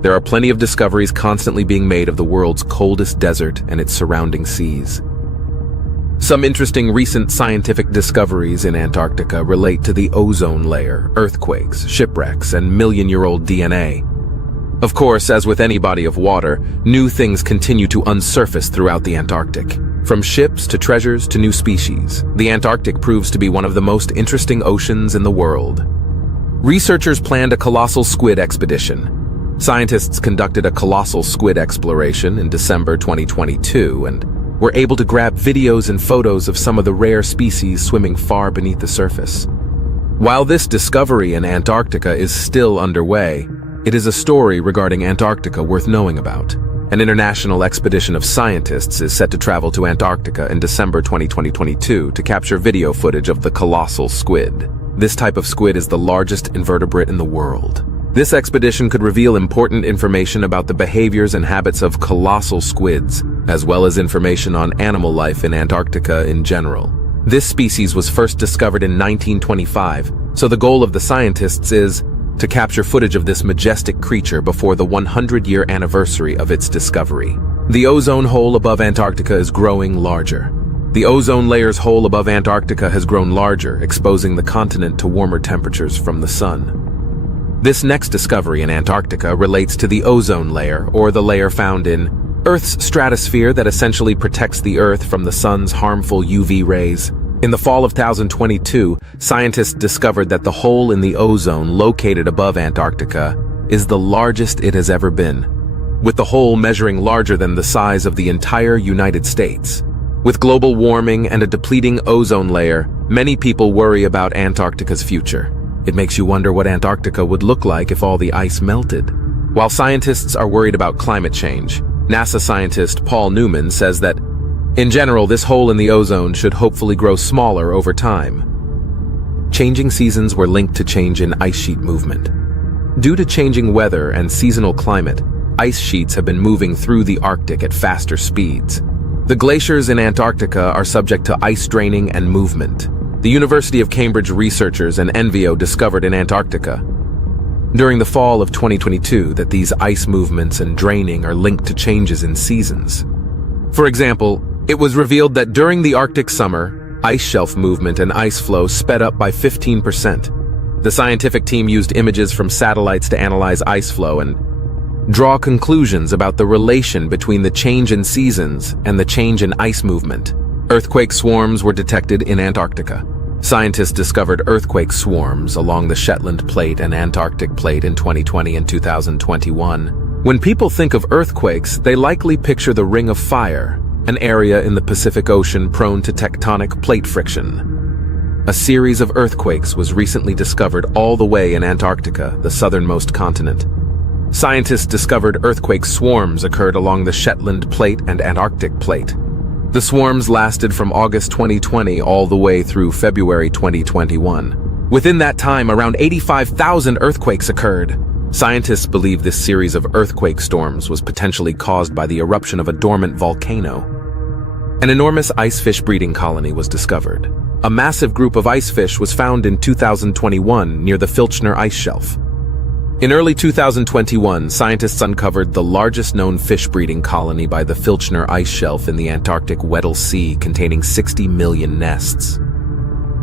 There are plenty of discoveries constantly being made of the world's coldest desert and its surrounding seas. Some interesting recent scientific discoveries in Antarctica relate to the ozone layer, earthquakes, shipwrecks, and million-year-old DNA. Of course, as with any body of water, new things continue to unsurface throughout the Antarctic. From ships to treasures to new species, the Antarctic proves to be one of the most interesting oceans in the world. Researchers planned a colossal squid expedition. Scientists conducted a colossal squid exploration in December 2022 and were able to grab videos and photos of some of the rare species swimming far beneath the surface. While this discovery in Antarctica is still underway, it is a story regarding Antarctica worth knowing about. An international expedition of scientists is set to travel to Antarctica in December 2022 to capture video footage of the colossal squid. This type of squid is the largest invertebrate in the world. This expedition could reveal important information about the behaviors and habits of colossal squids, as well as information on animal life in Antarctica in general. This species was first discovered in 1925, so the goal of the scientists is to capture footage of this majestic creature before the 100-year anniversary of its discovery. The ozone hole above Antarctica is growing larger. The ozone layer's hole above Antarctica has grown larger, exposing the continent to warmer temperatures from the sun. This next discovery in Antarctica relates to the ozone layer, or the layer found in Earth's stratosphere that essentially protects the Earth from the sun's harmful UV rays. In the fall of 2022, scientists discovered that the hole in the ozone located above Antarctica is the largest it has ever been, with the hole measuring larger than the size of the entire United States. With global warming and a depleting ozone layer, many people worry about Antarctica's future. It makes you wonder what Antarctica would look like if all the ice melted. While scientists are worried about climate change, NASA scientist Paul Newman says that, in general, this hole in the ozone should hopefully grow smaller over time. Changing seasons were linked to change in ice sheet movement. Due to changing weather and seasonal climate, ice sheets have been moving through the Arctic at faster speeds. The glaciers in Antarctica are subject to ice draining and movement. The University of Cambridge researchers and Envio discovered in Antarctica during the fall of 2022 that these ice movements and draining are linked to changes in seasons. For example, it was revealed that during the Arctic summer, ice shelf movement and ice flow sped up by 15%. The scientific team used images from satellites to analyze ice flow and draw conclusions about the relation between the change in seasons and the change in ice movement. Earthquake swarms were detected in Antarctica. Scientists discovered earthquake swarms along the Shetland Plate and Antarctic Plate in 2020 and 2021. When people think of earthquakes, they likely picture the Ring of Fire, an area in the Pacific Ocean prone to tectonic plate friction. A series of earthquakes was recently discovered all the way in Antarctica, the southernmost continent. Scientists discovered earthquake swarms occurred along the Shetland Plate and Antarctic Plate. The swarms lasted from August 2020 all the way through February 2021. Within that time, around 85,000 earthquakes occurred. Scientists believe this series of earthquake storms was potentially caused by the eruption of a dormant volcano. An enormous icefish breeding colony was discovered. A massive group of icefish was found in 2021 near the Filchner ice shelf. In early 2021, scientists uncovered the largest known fish breeding colony by the Filchner ice shelf in the Antarctic Weddell Sea, containing 60 million nests.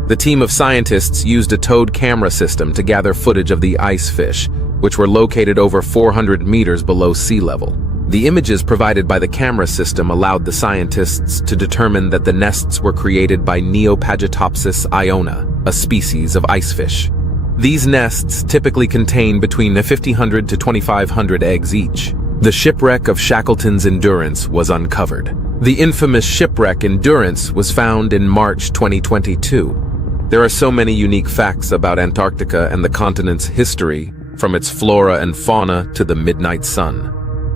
The team of scientists used a towed camera system to gather footage of the ice fish, which were located over 400 meters below sea level. The images provided by the camera system allowed the scientists to determine that the nests were created by Neopagitopsis iona, a species of icefish. These nests typically contain between 1,500 to 2,500 eggs each. The shipwreck of Shackleton's Endurance was uncovered. The infamous shipwreck Endurance was found in March 2022. There are so many unique facts about Antarctica and the continent's history, from its flora and fauna to the midnight sun.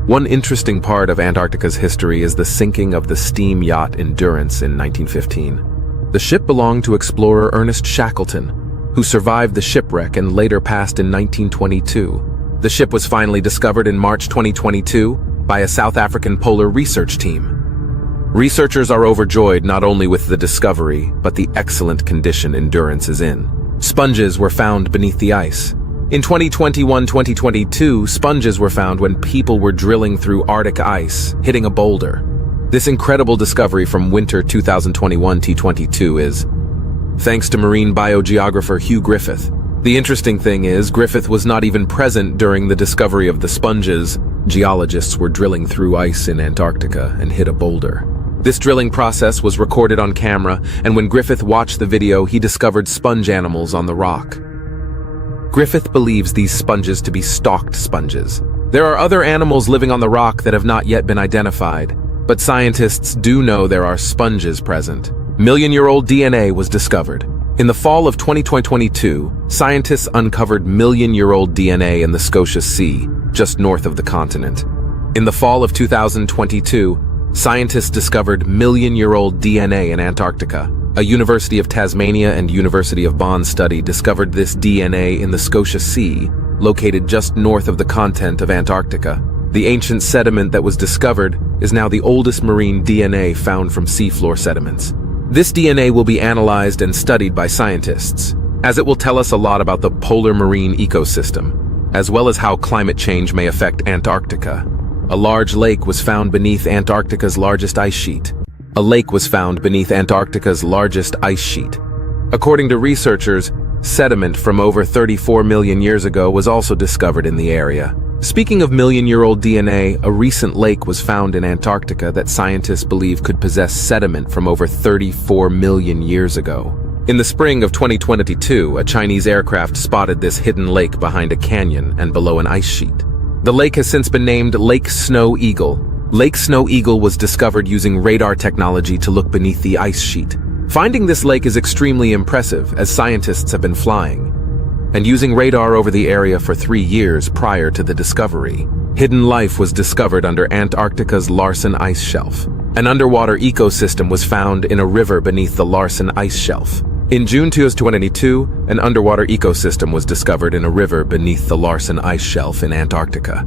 One interesting part of Antarctica's history is the sinking of the steam yacht Endurance in 1915. The ship belonged to explorer Ernest Shackleton, who survived the shipwreck and later passed in 1922. The ship was finally discovered in March 2022 by a South African polar research team. Researchers are overjoyed not only with the discovery, but the excellent condition Endurance is in. Sponges were found beneath the ice. In 2021-2022, sponges were found when people were drilling through Arctic ice, hitting a boulder. This incredible discovery from winter 2021-22 is thanks to marine biogeographer Hugh Griffith. The interesting thing is, Griffith was not even present during the discovery of the sponges. Geologists were drilling through ice in Antarctica and hit a boulder. This drilling process was recorded on camera, and when Griffith watched the video, he discovered sponge animals on the rock. Griffith believes these sponges to be stalked sponges. There are other animals living on the rock that have not yet been identified, but scientists do know there are sponges present. Million-year-old DNA was discovered. In the fall of 2022, scientists uncovered million-year-old DNA in the Scotia Sea, just north of the continent. In the fall of 2022, scientists discovered million-year-old DNA in Antarctica. A University of Tasmania and University of Bonn study discovered this DNA in the Scotia Sea, located just north of the continent of Antarctica. The ancient sediment that was discovered is now the oldest marine DNA found from seafloor sediments. This DNA will be analyzed and studied by scientists, as it will tell us a lot about the polar marine ecosystem, as well as how climate change may affect Antarctica. A large lake was found beneath Antarctica's largest ice sheet. According to researchers, sediment from over 34 million years ago was also discovered in the area. Speaking of million-year-old DNA, a recent lake was found in Antarctica that scientists believe could possess sediment from over 34 million years ago. In the spring of 2022, a Chinese aircraft spotted this hidden lake behind a canyon and below an ice sheet. The lake has since been named Lake Snow Eagle, Lake Snow Eagle was discovered using radar technology to look beneath the ice sheet. Finding this lake is extremely impressive, as scientists have been flying and using radar over the area for 3 years prior to the discovery. Hidden life was discovered under Antarctica's Larsen Ice Shelf. An underwater ecosystem was found in a river beneath the Larsen Ice Shelf. In June 2022, an underwater ecosystem was discovered in a river beneath the Larsen Ice Shelf in Antarctica.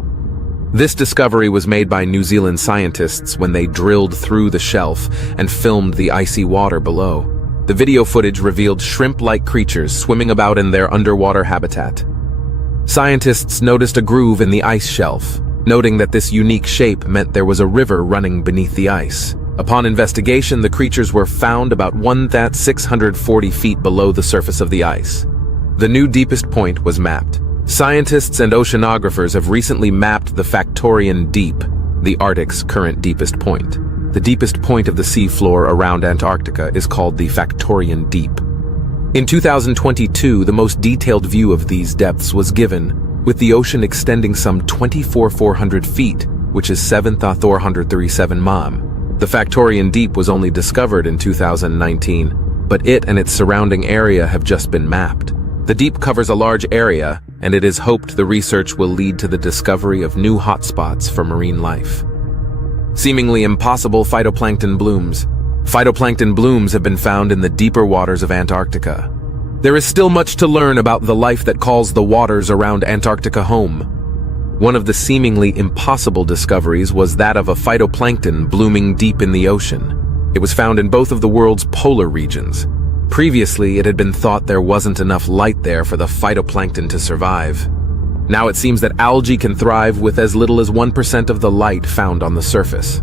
This discovery was made by New Zealand scientists when they drilled through the shelf and filmed the icy water below. The video footage revealed shrimp-like creatures swimming about in their underwater habitat. Scientists noticed a groove in the ice shelf, noting that this unique shape meant there was a river running beneath the ice. Upon investigation, the creatures were found about 1,640 feet below the surface of the ice. The new deepest point was mapped. Scientists and oceanographers have recently mapped the Factorian Deep, the Arctic's current deepest point. The deepest point of the seafloor around Antarctica is called the Factorian Deep. In 2022, the most detailed view of these depths was given, with the ocean extending some 24,400 feet, which is 7,437 m. The Factorian Deep was only discovered in 2019, but it and its surrounding area have just been mapped. The deep covers a large area, and it is hoped the research will lead to the discovery of new hotspots for marine life. Seemingly impossible phytoplankton blooms. Phytoplankton blooms have been found in the deeper waters of Antarctica. There is still much to learn about the life that calls the waters around Antarctica home. One of the seemingly impossible discoveries was that of a phytoplankton blooming deep in the ocean. It was found in both of the world's polar regions. Previously, it had been thought there wasn't enough light there for the phytoplankton to survive. Now it seems that algae can thrive with as little as 1% of the light found on the surface.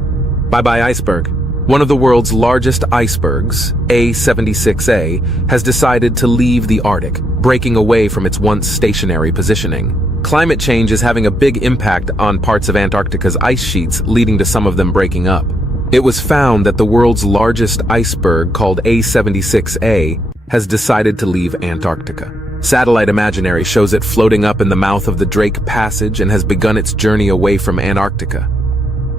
Bye-bye iceberg. One of the world's largest icebergs, A76A, has decided to leave the Arctic, breaking away from its once stationary positioning. Climate change is having a big impact on parts of Antarctica's ice sheets, leading to some of them breaking up. It was found that the world's largest iceberg, called A76A, has decided to leave Antarctica. Satellite imagery shows it floating up in the mouth of the Drake Passage and has begun its journey away from Antarctica.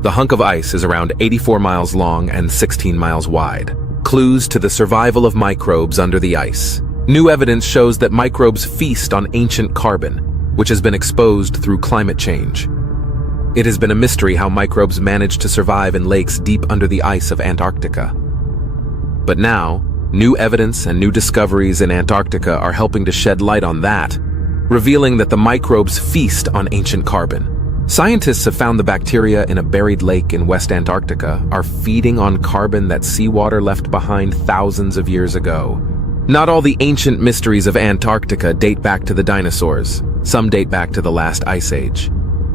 The hunk of ice is around 84 miles long and 16 miles wide. Clues to the survival of microbes under the ice. New evidence shows that microbes feast on ancient carbon, which has been exposed through climate change. It has been a mystery how microbes manage to survive in lakes deep under the ice of Antarctica. But now, new evidence and new discoveries in Antarctica are helping to shed light on that, revealing that the microbes feast on ancient carbon. Scientists have found the bacteria in a buried lake in West Antarctica are feeding on carbon that seawater left behind thousands of years ago. Not all the ancient mysteries of Antarctica date back to the dinosaurs. Some date back to the last ice age.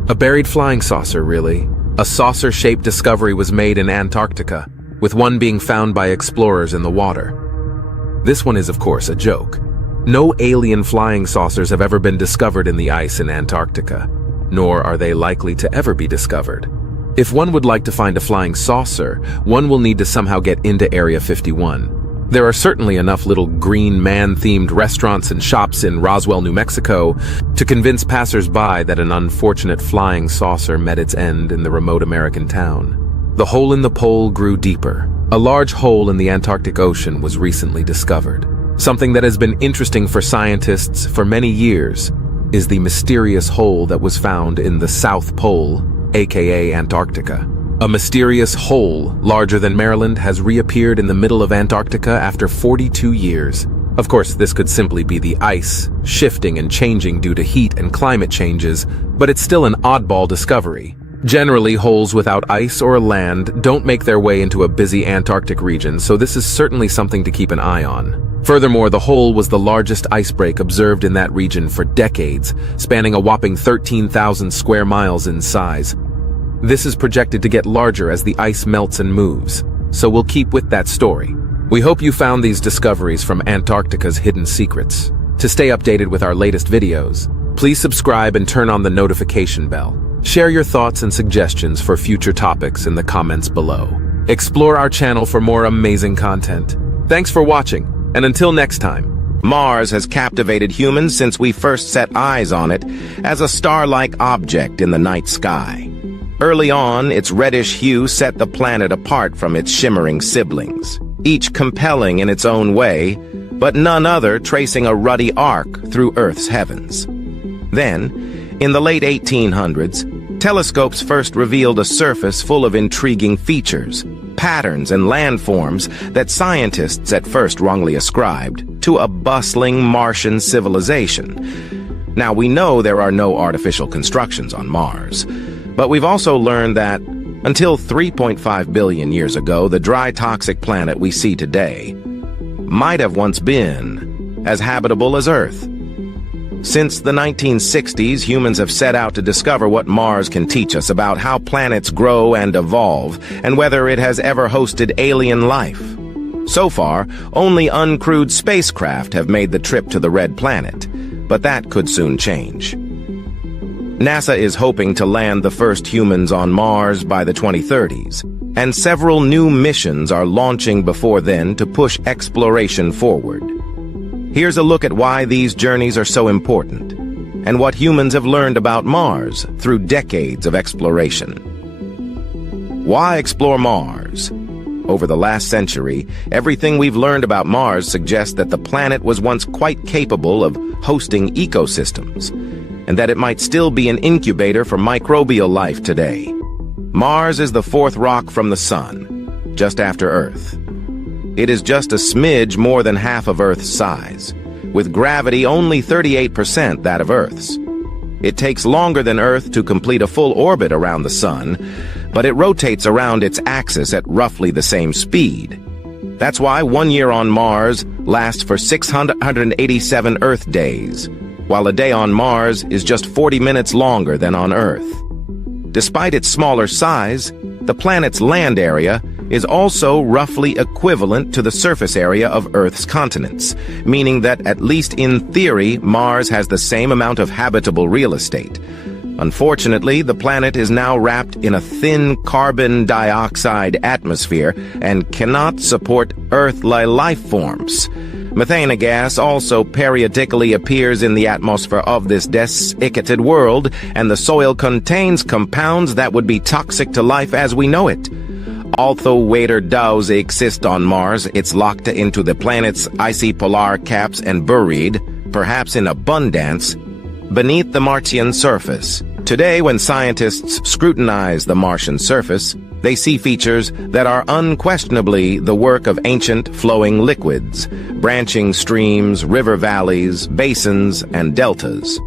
A buried flying saucer, really. A saucer-shaped discovery was made in Antarctica, with one being found by explorers in the water. This one is, of course, a joke. No alien flying saucers have ever been discovered in the ice in Antarctica, nor are they likely to ever be discovered. If one would like to find a flying saucer, one will need to somehow get into Area 51. There are certainly enough little green man-themed restaurants and shops in Roswell, New Mexico, to convince passers-by that an unfortunate flying saucer met its end in the remote American town. The hole in the pole grew deeper. A large hole in the Antarctic Ocean was recently discovered. Something that has been interesting for scientists for many years is the mysterious hole that was found in the South Pole, aka Antarctica. A mysterious hole larger than Maryland has reappeared in the middle of Antarctica after 42 years. Of course, this could simply be the ice shifting and changing due to heat and climate changes, but it's still an oddball discovery. Generally, holes without ice or land don't make their way into a busy Antarctic region, so this is certainly something to keep an eye on. Furthermore, the hole was the largest ice break observed in that region for decades, spanning a whopping 13,000 square miles in size. This is projected to get larger as the ice melts and moves, so we'll keep with that story. We hope you found these discoveries from Antarctica's hidden secrets. To stay updated with our latest videos, please subscribe and turn on the notification bell. Share your thoughts and suggestions for future topics in the comments below. Explore our channel for more amazing content. Thanks for watching, and until next time. Mars has captivated humans since we first set eyes on it as a star-like object in the night sky. Early on, its reddish hue set the planet apart from its shimmering siblings, each compelling in its own way, but none other tracing a ruddy arc through Earth's heavens. Then, in the late 1800s, telescopes first revealed a surface full of intriguing features, patterns, and landforms that scientists at first wrongly ascribed to a bustling Martian civilization. Now, we know there are no artificial constructions on Mars, but we've also learned that, until 3.5 billion years ago, the dry, toxic planet we see today might have once been as habitable as Earth. Since the 1960s, humans have set out to discover what Mars can teach us about how planets grow and evolve, and whether it has ever hosted alien life. So far, only uncrewed spacecraft have made the trip to the Red Planet, but that could soon change. NASA is hoping to land the first humans on Mars by the 2030s, and several new missions are launching before then to push exploration forward. Here's a look at why these journeys are so important, and what humans have learned about Mars through decades of exploration. Why explore Mars? Over the last century, everything we've learned about Mars suggests that the planet was once quite capable of hosting ecosystems, and that it might still be an incubator for microbial life today. Mars is the fourth rock from the Sun, just after Earth. It is just a smidge more than half of Earth's size, with gravity only 38% that of Earth's. It takes longer than Earth to complete a full orbit around the Sun, but it rotates around its axis at roughly the same speed. That's why 1 year on Mars lasts for 687 Earth days, while a day on Mars is just 40 minutes longer than on Earth. Despite its smaller size, the planet's land area is also roughly equivalent to the surface area of Earth's continents, meaning that, at least in theory, Mars has the same amount of habitable real estate. Unfortunately, the planet is now wrapped in a thin carbon dioxide atmosphere and cannot support Earth-like life forms. Methane gas also periodically appears in the atmosphere of this desiccated world, and the soil contains compounds that would be toxic to life as we know it. Although water does exist on Mars, it's locked into the planet's icy polar caps and buried, perhaps in abundance, beneath the Martian surface. Today, when scientists scrutinize the Martian surface, they see features that are unquestionably the work of ancient flowing liquids, branching streams, river valleys, basins, and deltas.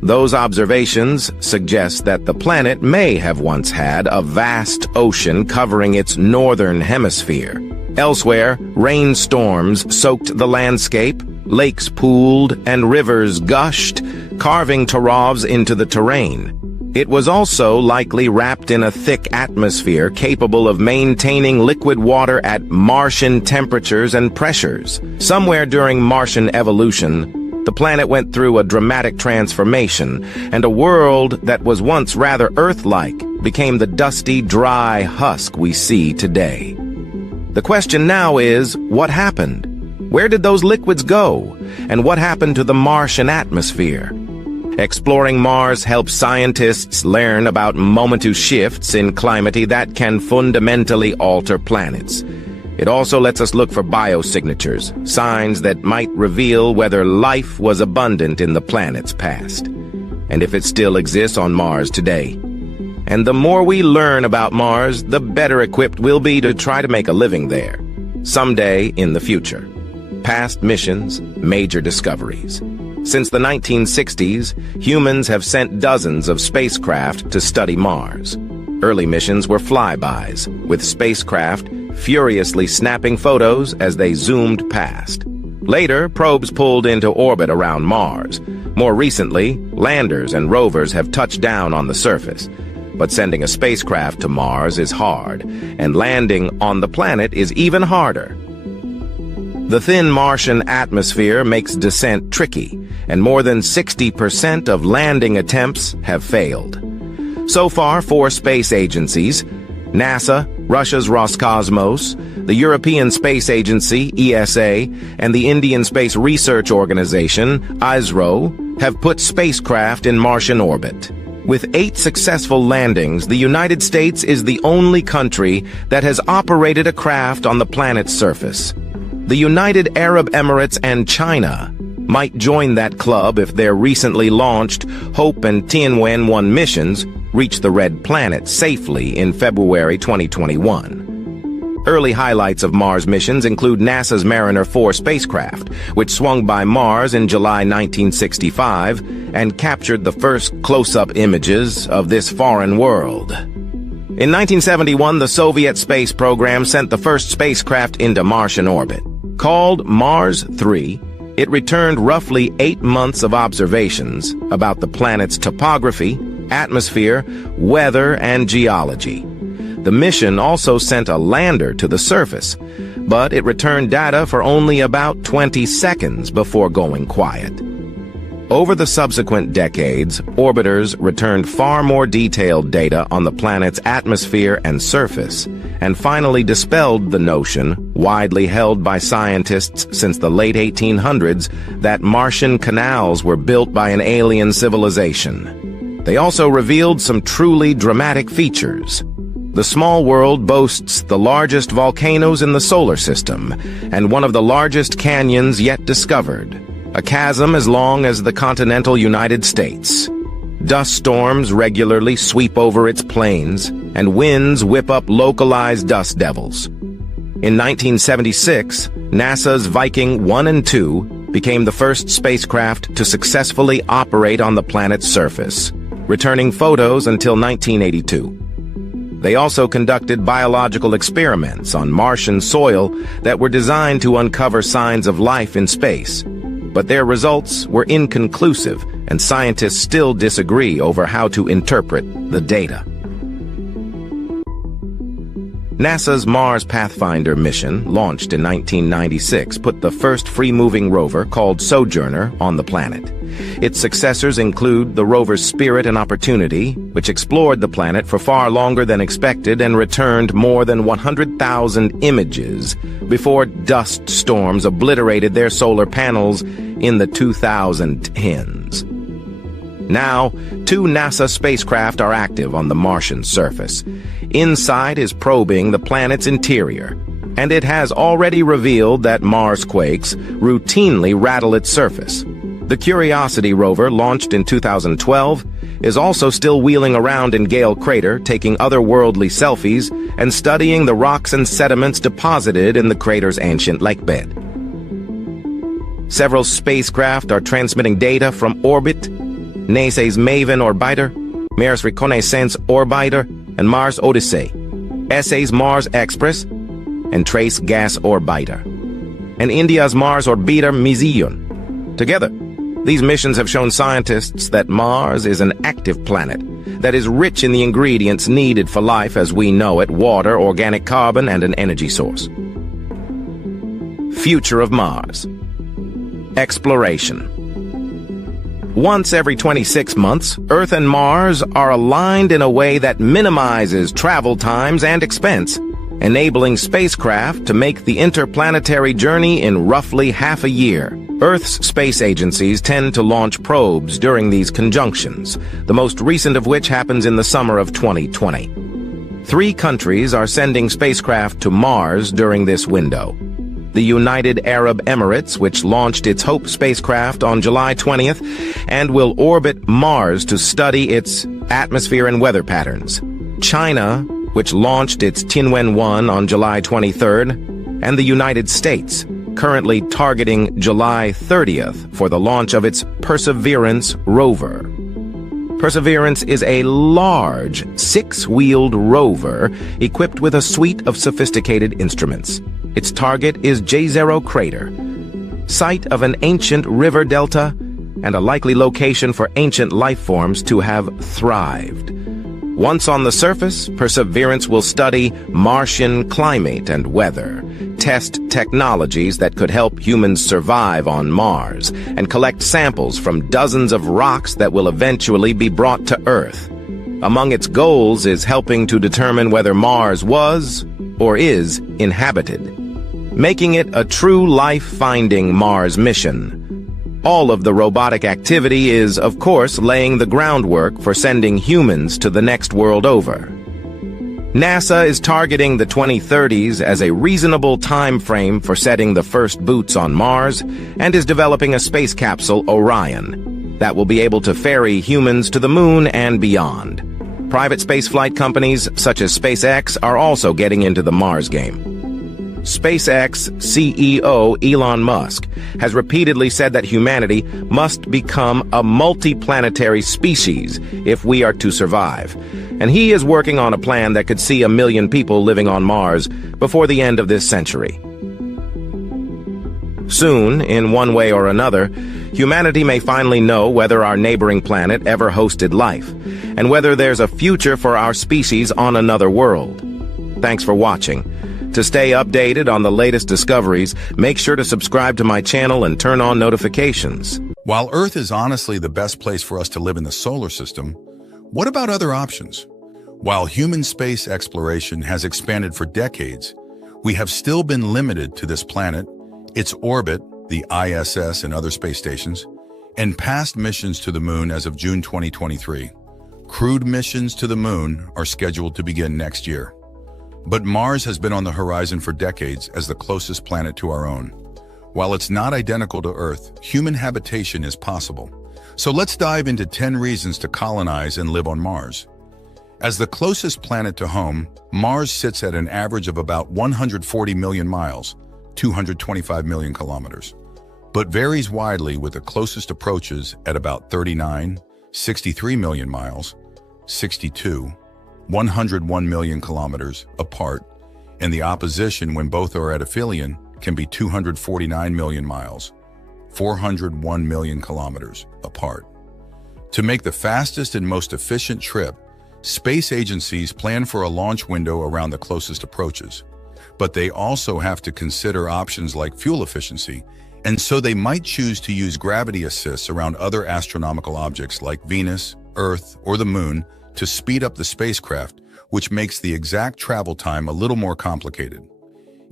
Those observations suggest that the planet may have once had a vast ocean covering its northern hemisphere. Elsewhere, rainstorms soaked the landscape, lakes pooled, and rivers gushed, carving torrents into the terrain. It was also likely wrapped in a thick atmosphere capable of maintaining liquid water at Martian temperatures and pressures. Somewhere during Martian evolution, the planet went through a dramatic transformation, and a world that was once rather Earth-like became the dusty, dry husk we see today. The question now is, what happened? Where did those liquids go? And what happened to the Martian atmosphere? Exploring Mars helps scientists learn about momentous shifts in climate that can fundamentally alter planets. It also lets us look for biosignatures, signs that might reveal whether life was abundant in the planet's past, and if it still exists on Mars today. And the more we learn about Mars, the better equipped we'll be to try to make a living there, someday in the future. Past missions, major discoveries. Since the 1960s, humans have sent dozens of spacecraft to study Mars. Early missions were flybys, with spacecraft furiously snapping photos as they zoomed past. Later, probes pulled into orbit around Mars. More recently, landers and rovers have touched down on the surface. But sending a spacecraft to Mars is hard, and landing on the planet is even harder. The thin Martian atmosphere makes descent tricky, and more than 60% of landing attempts have failed. So far, 4 space agencies, NASA, Russia's Roscosmos, the European Space Agency, ESA, and the Indian Space Research Organization, ISRO, have put spacecraft in Martian orbit. With 8 successful landings, the United States is the only country that has operated a craft on the planet's surface. The United Arab Emirates and China might join that club if their recently launched Hope and Tianwen-1 missions reach the Red Planet safely in February 2021. Early highlights of Mars missions include NASA's Mariner 4 spacecraft, which swung by Mars in July 1965 and captured the first close-up images of this foreign world. In 1971, the Soviet space program sent the first spacecraft into Martian orbit. Called Mars 3, it returned roughly 8 months of observations about the planet's topography, atmosphere, weather, and geology. The mission also sent a lander to the surface, but it returned data for only about 20 seconds before going quiet. Over the subsequent decades, orbiters returned far more detailed data on the planet's atmosphere and surface, and finally dispelled the notion, widely held by scientists since the late 1800s, that Martian canals were built by an alien civilization. They also revealed some truly dramatic features. The small world boasts the largest volcanoes in the solar system and one of the largest canyons yet discovered, a chasm as long as the continental United States. Dust storms regularly sweep over its plains, and winds whip up localized dust devils. In 1976, NASA's Viking 1 and 2 became the first spacecraft to successfully operate on the planet's surface, returning photos until 1982. They also conducted biological experiments on Martian soil that were designed to uncover signs of life in space. But their results were inconclusive, and scientists still disagree over how to interpret the data. NASA's Mars Pathfinder mission, launched in 1996, put the first free-moving rover, called Sojourner, on the planet. Its successors include the rover's Spirit and Opportunity, which explored the planet for far longer than expected and returned more than 100,000 images before dust storms obliterated their solar panels in the 2010s. Now, 2 NASA spacecraft are active on the Martian surface. InSight is probing the planet's interior, and it has already revealed that Mars quakes routinely rattle its surface. The Curiosity rover, launched in 2012, is also still wheeling around in Gale Crater, taking otherworldly selfies and studying the rocks and sediments deposited in the crater's ancient lakebed. Several spacecraft are transmitting data from orbit: NASA's Maven orbiter, Mars Reconnaissance orbiter, and Mars Odyssey, ESA's Mars Express, and Trace Gas orbiter, and India's Mars orbiter Mission. Together, these missions have shown scientists that Mars is an active planet that is rich in the ingredients needed for life as we know it: water, organic carbon, and an energy source. Future of Mars. Exploration. Once every 26 months, Earth and Mars are aligned in a way that minimizes travel times and expense, enabling spacecraft to make the interplanetary journey in roughly half a year. Earth's space agencies tend to launch probes during these conjunctions, the most recent of which happens in the summer of 2020. 3 countries are sending spacecraft to Mars during this window. The United Arab Emirates, which launched its Hope spacecraft on July 20th and will orbit Mars to study its atmosphere and weather patterns. China, which launched its Tianwen-1 on July 23rd, and the United States, currently targeting July 30th for the launch of its Perseverance rover. Perseverance is a large, 6-wheeled rover equipped with a suite of sophisticated instruments. Its target is Jezero Crater, site of an ancient river delta and a likely location for ancient life forms to have thrived. Once on the surface, Perseverance will study Martian climate and weather, test technologies that could help humans survive on Mars, and collect samples from dozens of rocks that will eventually be brought to Earth. Among its goals is helping to determine whether Mars was or is inhabited, making it a true life-finding Mars mission. All of the robotic activity is, of course, laying the groundwork for sending humans to the next world over. NASA is targeting the 2030s as a reasonable time frame for setting the first boots on Mars and is developing a space capsule, Orion, that will be able to ferry humans to the moon and beyond. Private spaceflight companies such as SpaceX are also getting into the Mars game. SpaceX CEO Elon Musk has repeatedly said that humanity must become a multi-planetary species if we are to survive. And he is working on a plan that could see 1 million people living on Mars before the end of this century. Soon, in one way or another, humanity may finally know whether our neighboring planet ever hosted life, and whether there's a future for our species on another world. Thanks for watching. To stay updated on the latest discoveries, make sure to subscribe to my channel and turn on notifications. While Earth is honestly the best place for us to live in the solar system, what about other options? While human space exploration has expanded for decades, we have still been limited to this planet, its orbit, the ISS and other space stations, and past missions to the moon as of June 2023. Crewed missions to the moon are scheduled to begin next year. But Mars has been on the horizon for decades as the closest planet to our own. While it's not identical to Earth, human habitation is possible. So let's dive into 10 reasons to colonize and live on Mars. As the closest planet to home, Mars sits at an average of about 140 million miles, 225 million kilometers, but varies widely with the closest approaches at about 39, 63 million miles, 62, 101 million kilometers apart, and the opposition when both are at aphelion can be 249 million miles, 401 million kilometers apart. To make the fastest and most efficient trip, space agencies plan for a launch window around the closest approaches, but they also have to consider options like fuel efficiency, and so they might choose to use gravity assists around other astronomical objects like Venus, Earth, or the Moon to speed up the spacecraft, which makes the exact travel time a little more complicated.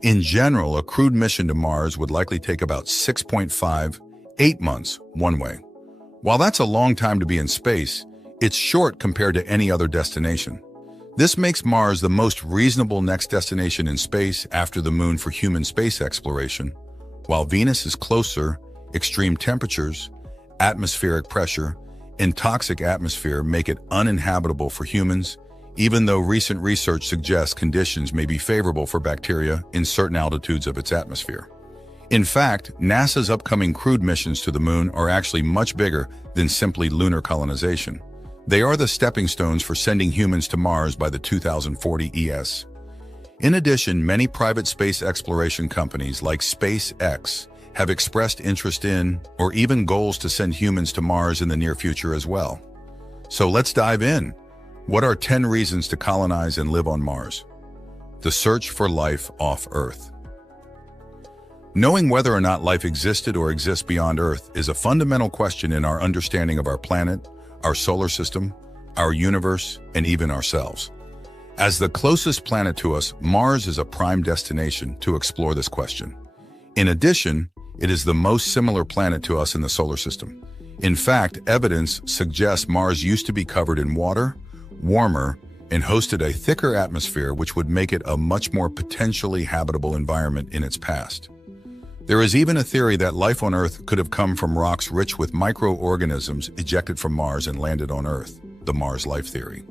In general, a crewed mission to Mars would likely take about 6.5–8 months one way. While that's a long time to be in space, it's short compared to any other destination. This makes Mars the most reasonable next destination in space after the Moon for human space exploration. While Venus is closer, extreme temperatures, atmospheric pressure, and toxic atmosphere make it uninhabitable for humans, even though recent research suggests conditions may be favorable for bacteria in certain altitudes of its atmosphere. In fact, NASA's upcoming crewed missions to the Moon are actually much bigger than simply lunar colonization. They are the stepping stones for sending humans to Mars by the 2040 ES. In addition, many private space exploration companies like SpaceX have expressed interest in or even goals to send humans to Mars in the near future as well. So let's dive in. What are 10 reasons to colonize and live on Mars? The search for life off Earth. Knowing whether or not life existed or exists beyond Earth is a fundamental question in our understanding of our planet, our solar system, our universe, and even ourselves. As the closest planet to us, Mars is a prime destination to explore this question. In addition, it is the most similar planet to us in the solar system. In fact, evidence suggests Mars used to be covered in water, warmer, and hosted a thicker atmosphere which would make it a much more potentially habitable environment in its past. There is even a theory that life on Earth could have come from rocks rich with microorganisms ejected from Mars and landed on Earth, the Mars life theory.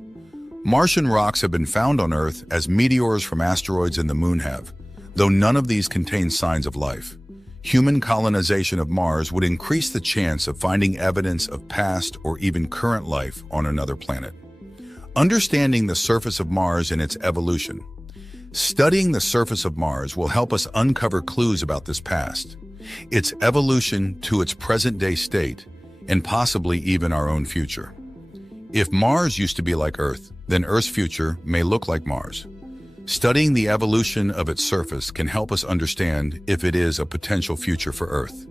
Martian rocks have been found on Earth as meteors from asteroids and the Moon have, though none of these contain signs of life. Human colonization of Mars would increase the chance of finding evidence of past or even current life on another planet. Understanding the surface of Mars and its evolution. Studying the surface of Mars will help us uncover clues about this past, its evolution to its present-day state, and possibly even our own future. If Mars used to be like Earth, then Earth's future may look like Mars. Studying the evolution of its surface can help us understand if it is a potential future for Earth,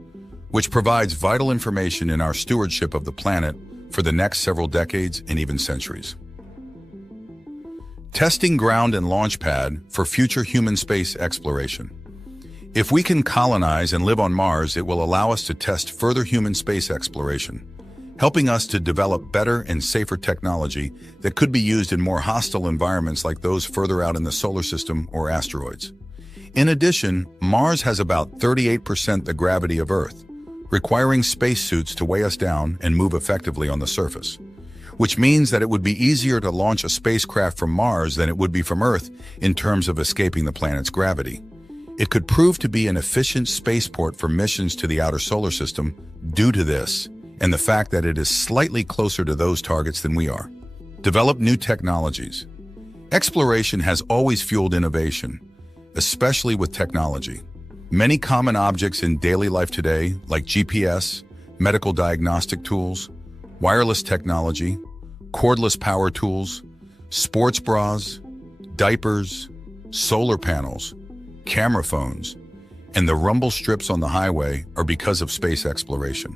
which provides vital information in our stewardship of the planet for the next several decades and even centuries. Testing ground and launch pad for future human space exploration. If we can colonize and live on Mars, it will allow us to test further human space exploration, helping us to develop better and safer technology that could be used in more hostile environments like those further out in the solar system or asteroids. In addition, Mars has about 38% the gravity of Earth, requiring spacesuits to weigh us down and move effectively on the surface, which means that it would be easier to launch a spacecraft from Mars than it would be from Earth in terms of escaping the planet's gravity. It could prove to be an efficient spaceport for missions to the outer solar system due to this, and the fact that it is slightly closer to those targets than we are. Develop new technologies. Exploration has always fueled innovation, especially with technology. Many common objects in daily life today, like GPS, medical diagnostic tools, wireless technology, cordless power tools, sports bras, diapers, solar panels, camera phones, and the rumble strips on the highway are because of space exploration.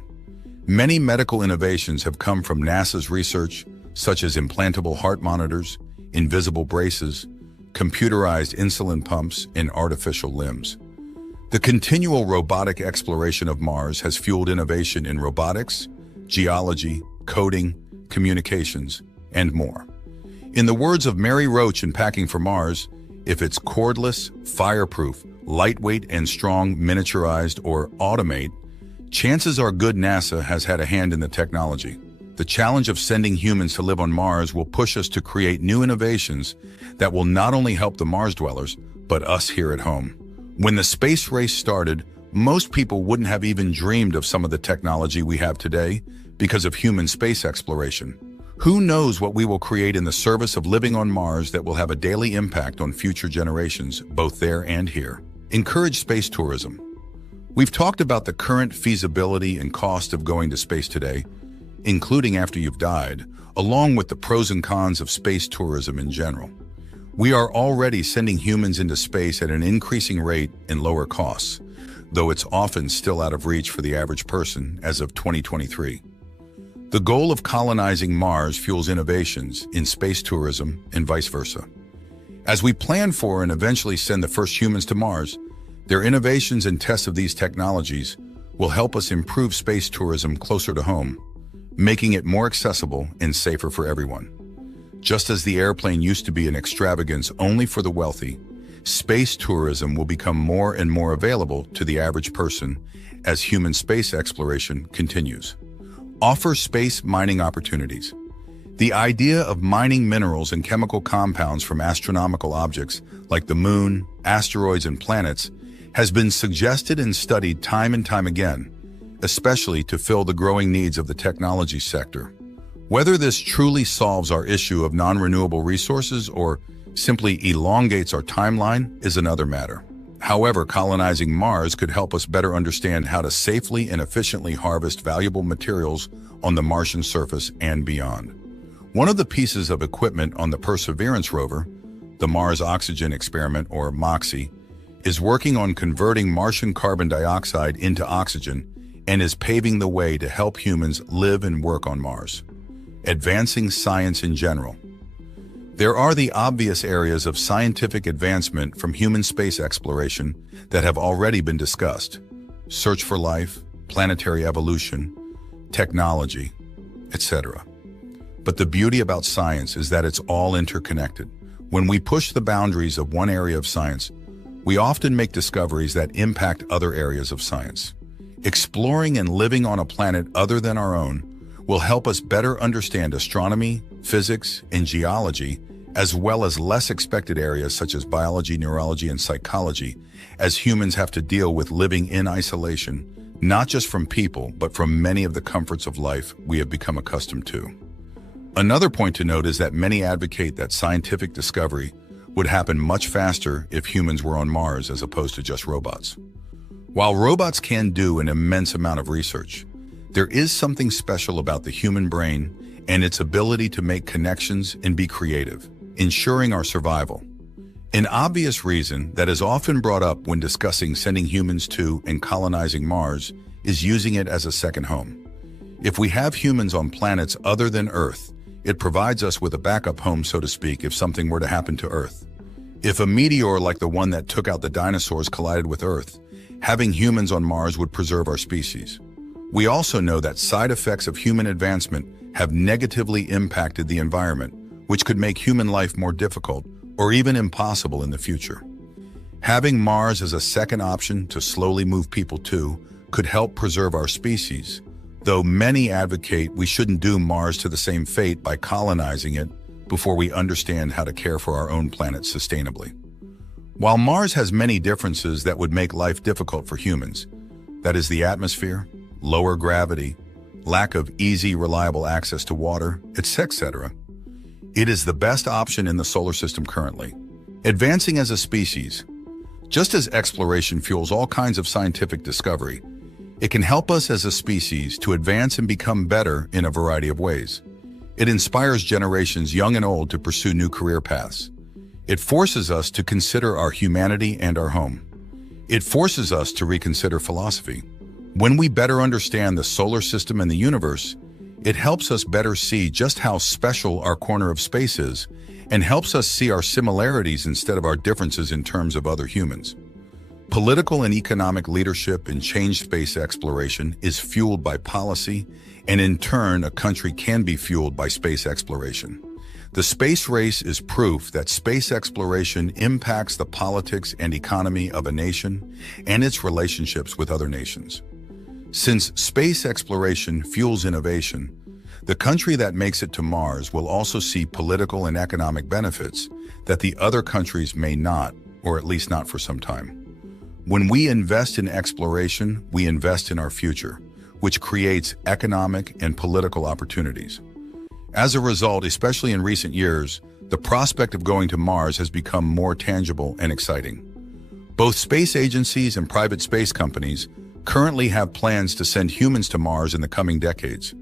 Many medical innovations have come from NASA's research, such as implantable heart monitors, invisible braces, computerized insulin pumps, and artificial limbs. The continual robotic exploration of Mars has fueled innovation in robotics, geology, coding, communications, and more. In the words of Mary Roach in Packing for Mars, if it's cordless, fireproof, lightweight and strong, miniaturized, or automate, chances are good NASA has had a hand in the technology. The challenge of sending humans to live on Mars will push us to create new innovations that will not only help the Mars dwellers, but us here at home. When the space race started, most people wouldn't have even dreamed of some of the technology we have today because of human space exploration. Who knows what we will create in the service of living on Mars that will have a daily impact on future generations, both there and here. Encourage space tourism. We've talked about the current feasibility and cost of going to space today, including after you've died, along with the pros and cons of space tourism in general. We are already sending humans into space at an increasing rate and lower costs, though it's often still out of reach for the average person as of 2023. The goal of colonizing Mars fuels innovations in space tourism and vice versa. As we plan for and eventually send the first humans to Mars, their innovations and tests of these technologies will help us improve space tourism closer to home, making it more accessible and safer for everyone. Just as the airplane used to be an extravagance only for the wealthy, space tourism will become more and more available to the average person as human space exploration continues. Offer space mining opportunities. The idea of mining minerals and chemical compounds from astronomical objects like the moon, asteroids, and planets has been suggested and studied time and time again, especially to fill the growing needs of the technology sector. Whether this truly solves our issue of non-renewable resources or simply elongates our timeline is another matter. However, colonizing Mars could help us better understand how to safely and efficiently harvest valuable materials on the Martian surface and beyond. One of the pieces of equipment on the Perseverance rover, the Mars Oxygen Experiment, or MOXIE, is working on converting Martian carbon dioxide into oxygen and is paving the way to help humans live and work on Mars. Advancing science in general. There are the obvious areas of scientific advancement from human space exploration that have already been discussed: search for life, planetary evolution, technology, etc. But the beauty about science is that it's all interconnected. When we push the boundaries of one area of science, we often make discoveries that impact other areas of science. Exploring and living on a planet other than our own will help us better understand astronomy, physics, and geology, as well as less expected areas such as biology, neurology, and psychology, as humans have to deal with living in isolation, not just from people, but from many of the comforts of life we have become accustomed to. Another point to note is that many advocate that scientific discovery would happen much faster if humans were on Mars as opposed to just robots. While robots can do an immense amount of research, there is something special about the human brain and its ability to make connections and be creative, ensuring our survival. An obvious reason that is often brought up when discussing sending humans to and colonizing Mars is using it as a second home. If we have humans on planets other than Earth, it provides us with a backup home, so to speak, if something were to happen to Earth. If a meteor like the one that took out the dinosaurs collided with Earth, Having humans on Mars would preserve our species. We also know that side effects of human advancement have negatively impacted the environment, which could make human life more difficult or even impossible in the future. Having Mars as a second option to slowly move people to could help preserve our species, though many advocate we shouldn't doom Mars to the same fate by colonizing it before we understand how to care for our own planet sustainably. While Mars has many differences that would make life difficult for humans, that is the atmosphere, lower gravity, lack of easy, reliable access to water, etc., it is the best option in the solar system currently. Advancing as a species, just as exploration fuels all kinds of scientific discovery, it can help us as a species to advance and become better in a variety of ways. It inspires generations young and old to pursue new career paths. It forces us to consider our humanity and our home. It forces us to reconsider philosophy. When we better understand the solar system and the universe, it helps us better see just how special our corner of space is and helps us see our similarities instead of our differences in terms of other humans. Political and economic leadership in changed space exploration is fueled by policy, and in turn, a country can be fueled by space exploration. The space race is proof that space exploration impacts the politics and economy of a nation and its relationships with other nations. Since space exploration fuels innovation, the country that makes it to Mars will also see political and economic benefits that the other countries may not, or at least not for some time. When we invest in exploration, we invest in our future, which creates economic and political opportunities. As a result, especially in recent years, the prospect of going to Mars has become more tangible and exciting. Both space agencies and private space companies currently have plans to send humans to Mars in the coming decades.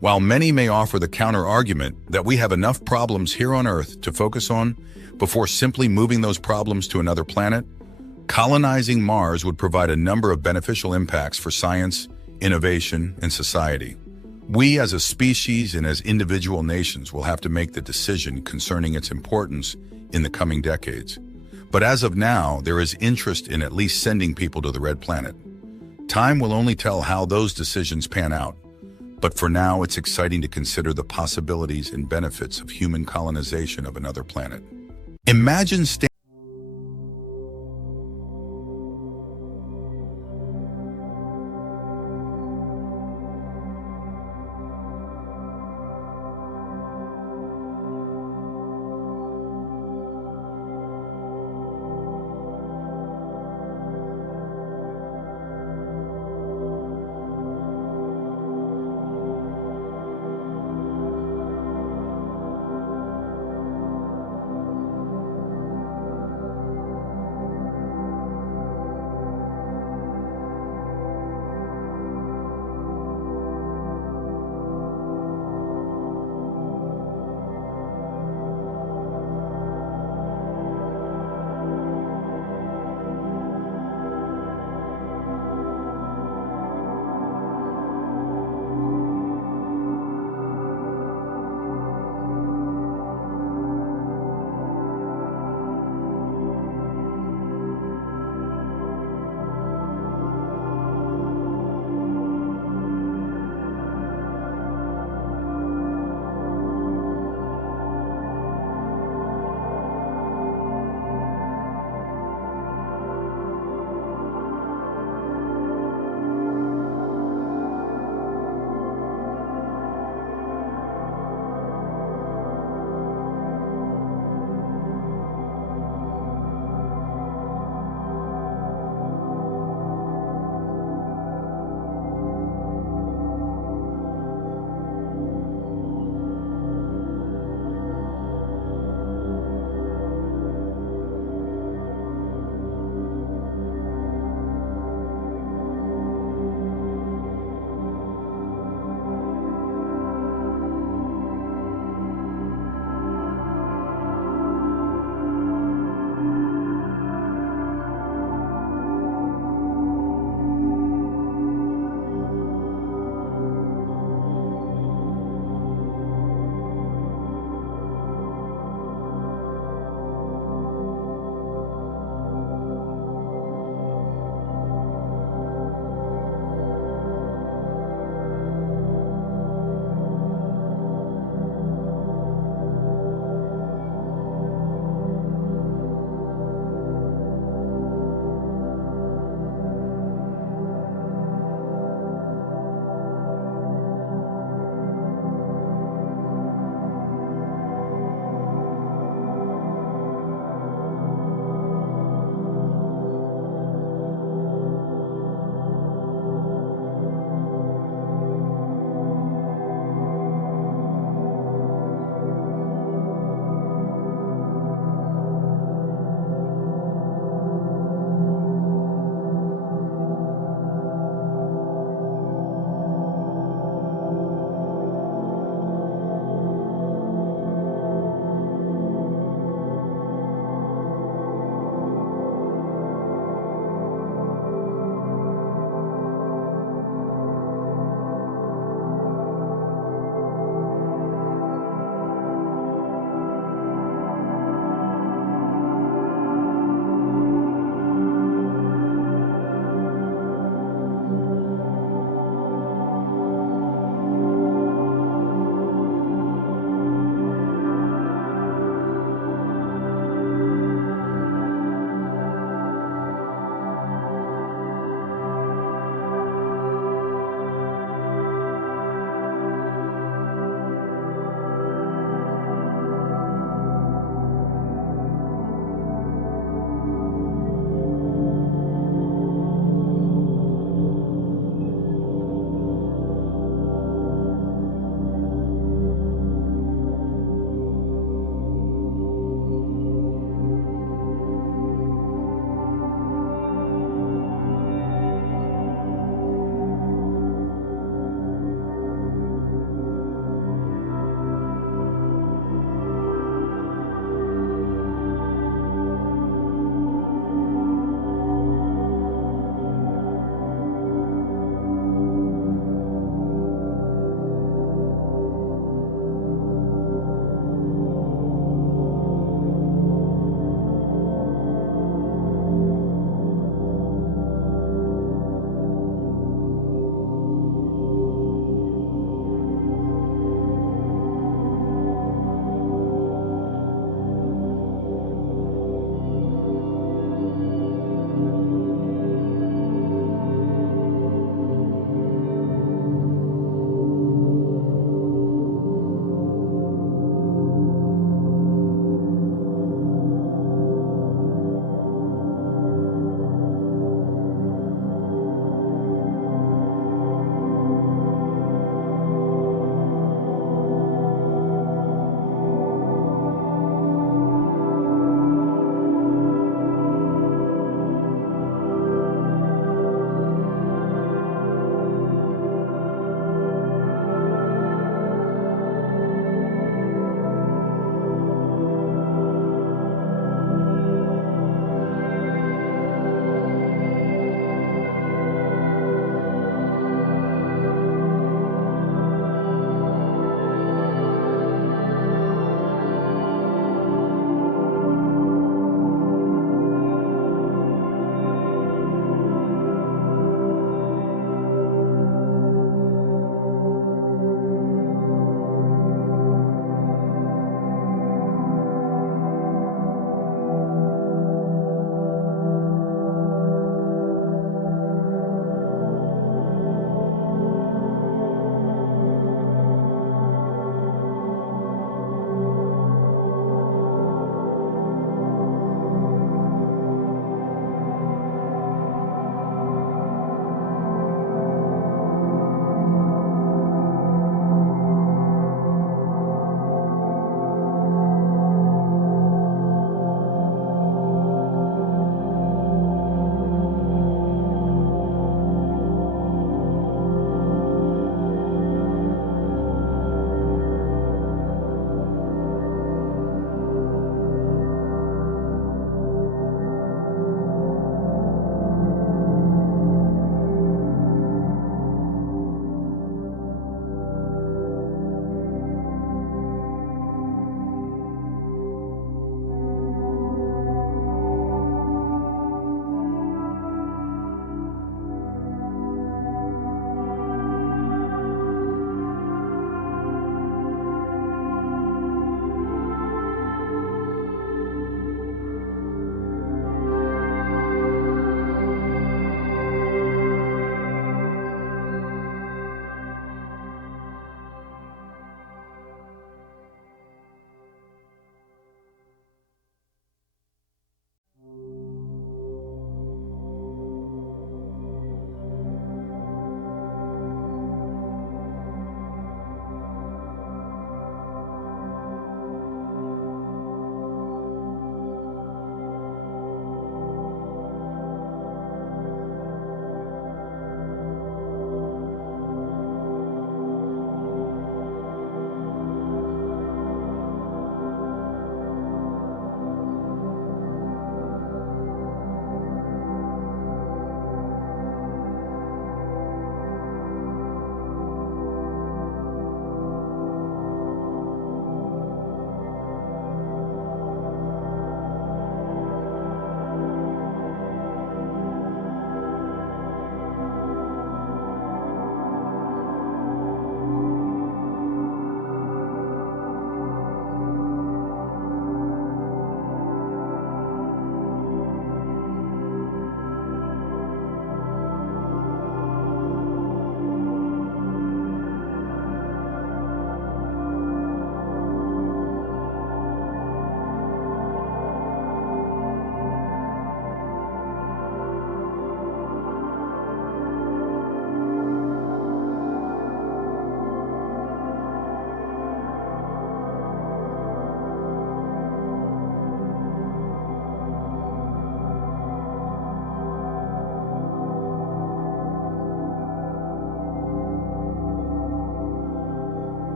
While many may offer the counter-argument that we have enough problems here on Earth to focus on before simply moving those problems to another planet, colonizing Mars would provide a number of beneficial impacts for science, innovation, and society. We as a species and as individual nations will have to make the decision concerning its importance in the coming decades. But as of now, there is interest in at least sending people to the Red Planet. Time will only tell how those decisions pan out. But for now, it's exciting to consider the possibilities and benefits of human colonization of another planet. Imagine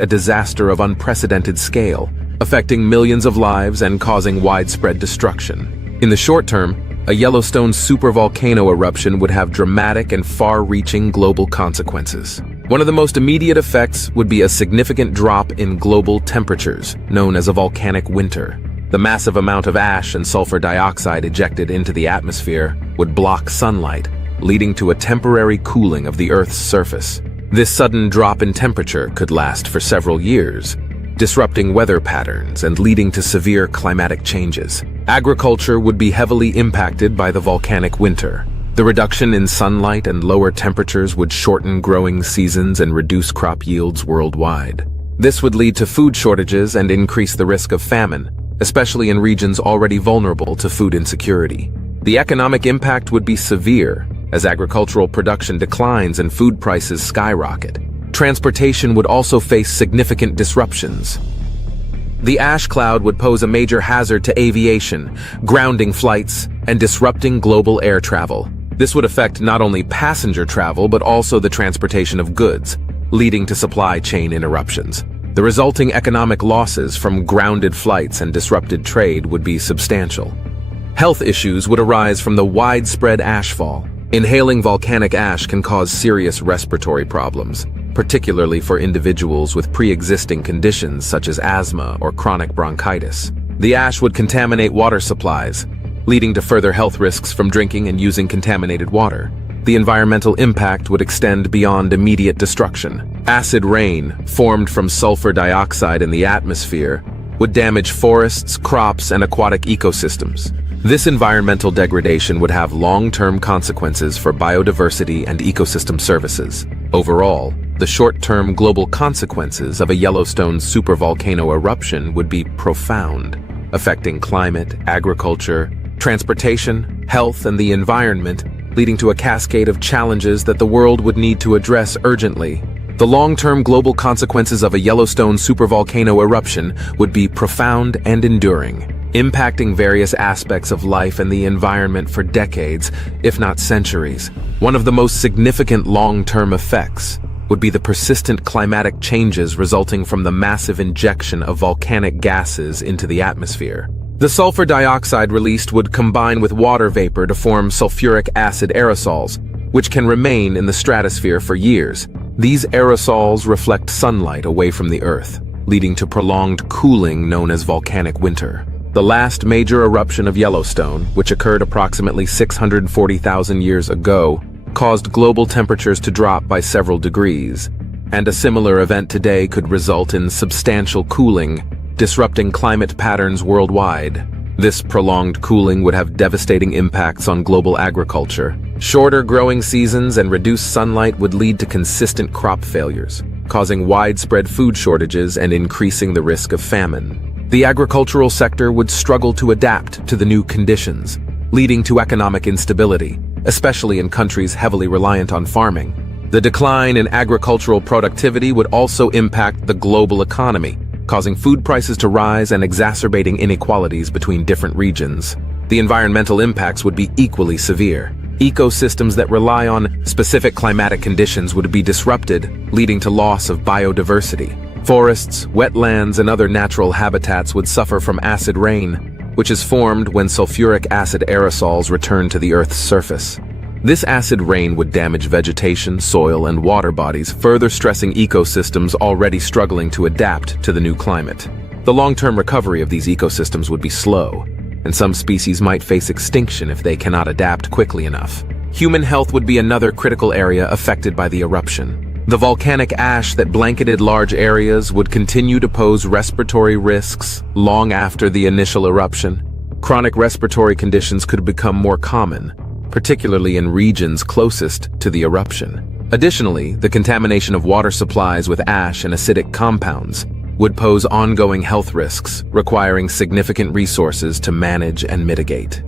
a disaster of unprecedented scale, affecting millions of lives and causing widespread destruction. In the short term, a Yellowstone supervolcano eruption would have dramatic and far-reaching global consequences. One of the most immediate effects would be a significant drop in global temperatures, known as a volcanic winter. The massive amount of ash and sulfur dioxide ejected into the atmosphere would block sunlight, leading to a temporary cooling of the Earth's surface. This sudden drop in temperature could last for several years, disrupting weather patterns and leading to severe climatic changes. Agriculture would be heavily impacted by the volcanic winter. The reduction in sunlight and lower temperatures would shorten growing seasons and reduce crop yields worldwide. This would lead to food shortages and increase the risk of famine, especially in regions already vulnerable to food insecurity. The economic impact would be severe, as agricultural production declines and food prices skyrocket. Transportation would also face significant disruptions. The ash cloud would pose a major hazard to aviation, grounding flights, and disrupting global air travel. This would affect not only passenger travel but also the transportation of goods, leading to supply chain interruptions. The resulting economic losses from grounded flights and disrupted trade would be substantial. Health issues would arise from the widespread ashfall. Inhaling volcanic ash can cause serious respiratory problems, particularly for individuals with pre-existing conditions such as asthma or chronic bronchitis. The ash would contaminate water supplies, leading to further health risks from drinking and using contaminated water. The environmental impact would extend beyond immediate destruction. Acid rain, formed from sulfur dioxide in the atmosphere, would damage forests, crops, and aquatic ecosystems. This environmental degradation would have long-term consequences for biodiversity and ecosystem services. Overall, the short-term global consequences of a Yellowstone supervolcano eruption would be profound, affecting climate, agriculture, transportation, health, and the environment, leading to a cascade of challenges that the world would need to address urgently. The long-term global consequences of a Yellowstone supervolcano eruption would be profound and enduring, impacting various aspects of life and the environment for decades, if not centuries. One of the most significant long-term effects would be the persistent climatic changes resulting from the massive injection of volcanic gases into the atmosphere. The sulfur dioxide released would combine with water vapor to form sulfuric acid aerosols, which can remain in the stratosphere for years. These aerosols reflect sunlight away from the Earth, leading to prolonged cooling known as volcanic winter. The last major eruption of Yellowstone, which occurred approximately 640,000 years ago, caused global temperatures to drop by several degrees, and a similar event today could result in substantial cooling, disrupting climate patterns worldwide. This prolonged cooling would have devastating impacts on global agriculture. Shorter growing seasons and reduced sunlight would lead to consistent crop failures, causing widespread food shortages and increasing the risk of famine. The agricultural sector would struggle to adapt to the new conditions, leading to economic instability, especially in countries heavily reliant on farming. The decline in agricultural productivity would also impact the global economy, causing food prices to rise and exacerbating inequalities between different regions. The environmental impacts would be equally severe. Ecosystems that rely on specific climatic conditions would be disrupted, leading to loss of biodiversity. Forests, wetlands, and other natural habitats would suffer from acid rain, which is formed when sulfuric acid aerosols return to the Earth's surface. This acid rain would damage vegetation, soil, and water bodies, further stressing ecosystems already struggling to adapt to the new climate. The long-term recovery of these ecosystems would be slow, and some species might face extinction if they cannot adapt quickly enough. Human health would be another critical area affected by the eruption. The volcanic ash that blanketed large areas would continue to pose respiratory risks long after the initial eruption. Chronic respiratory conditions could become more common, particularly in regions closest to the eruption. Additionally, the contamination of water supplies with ash and acidic compounds would pose ongoing health risks, requiring significant resources to manage and mitigate.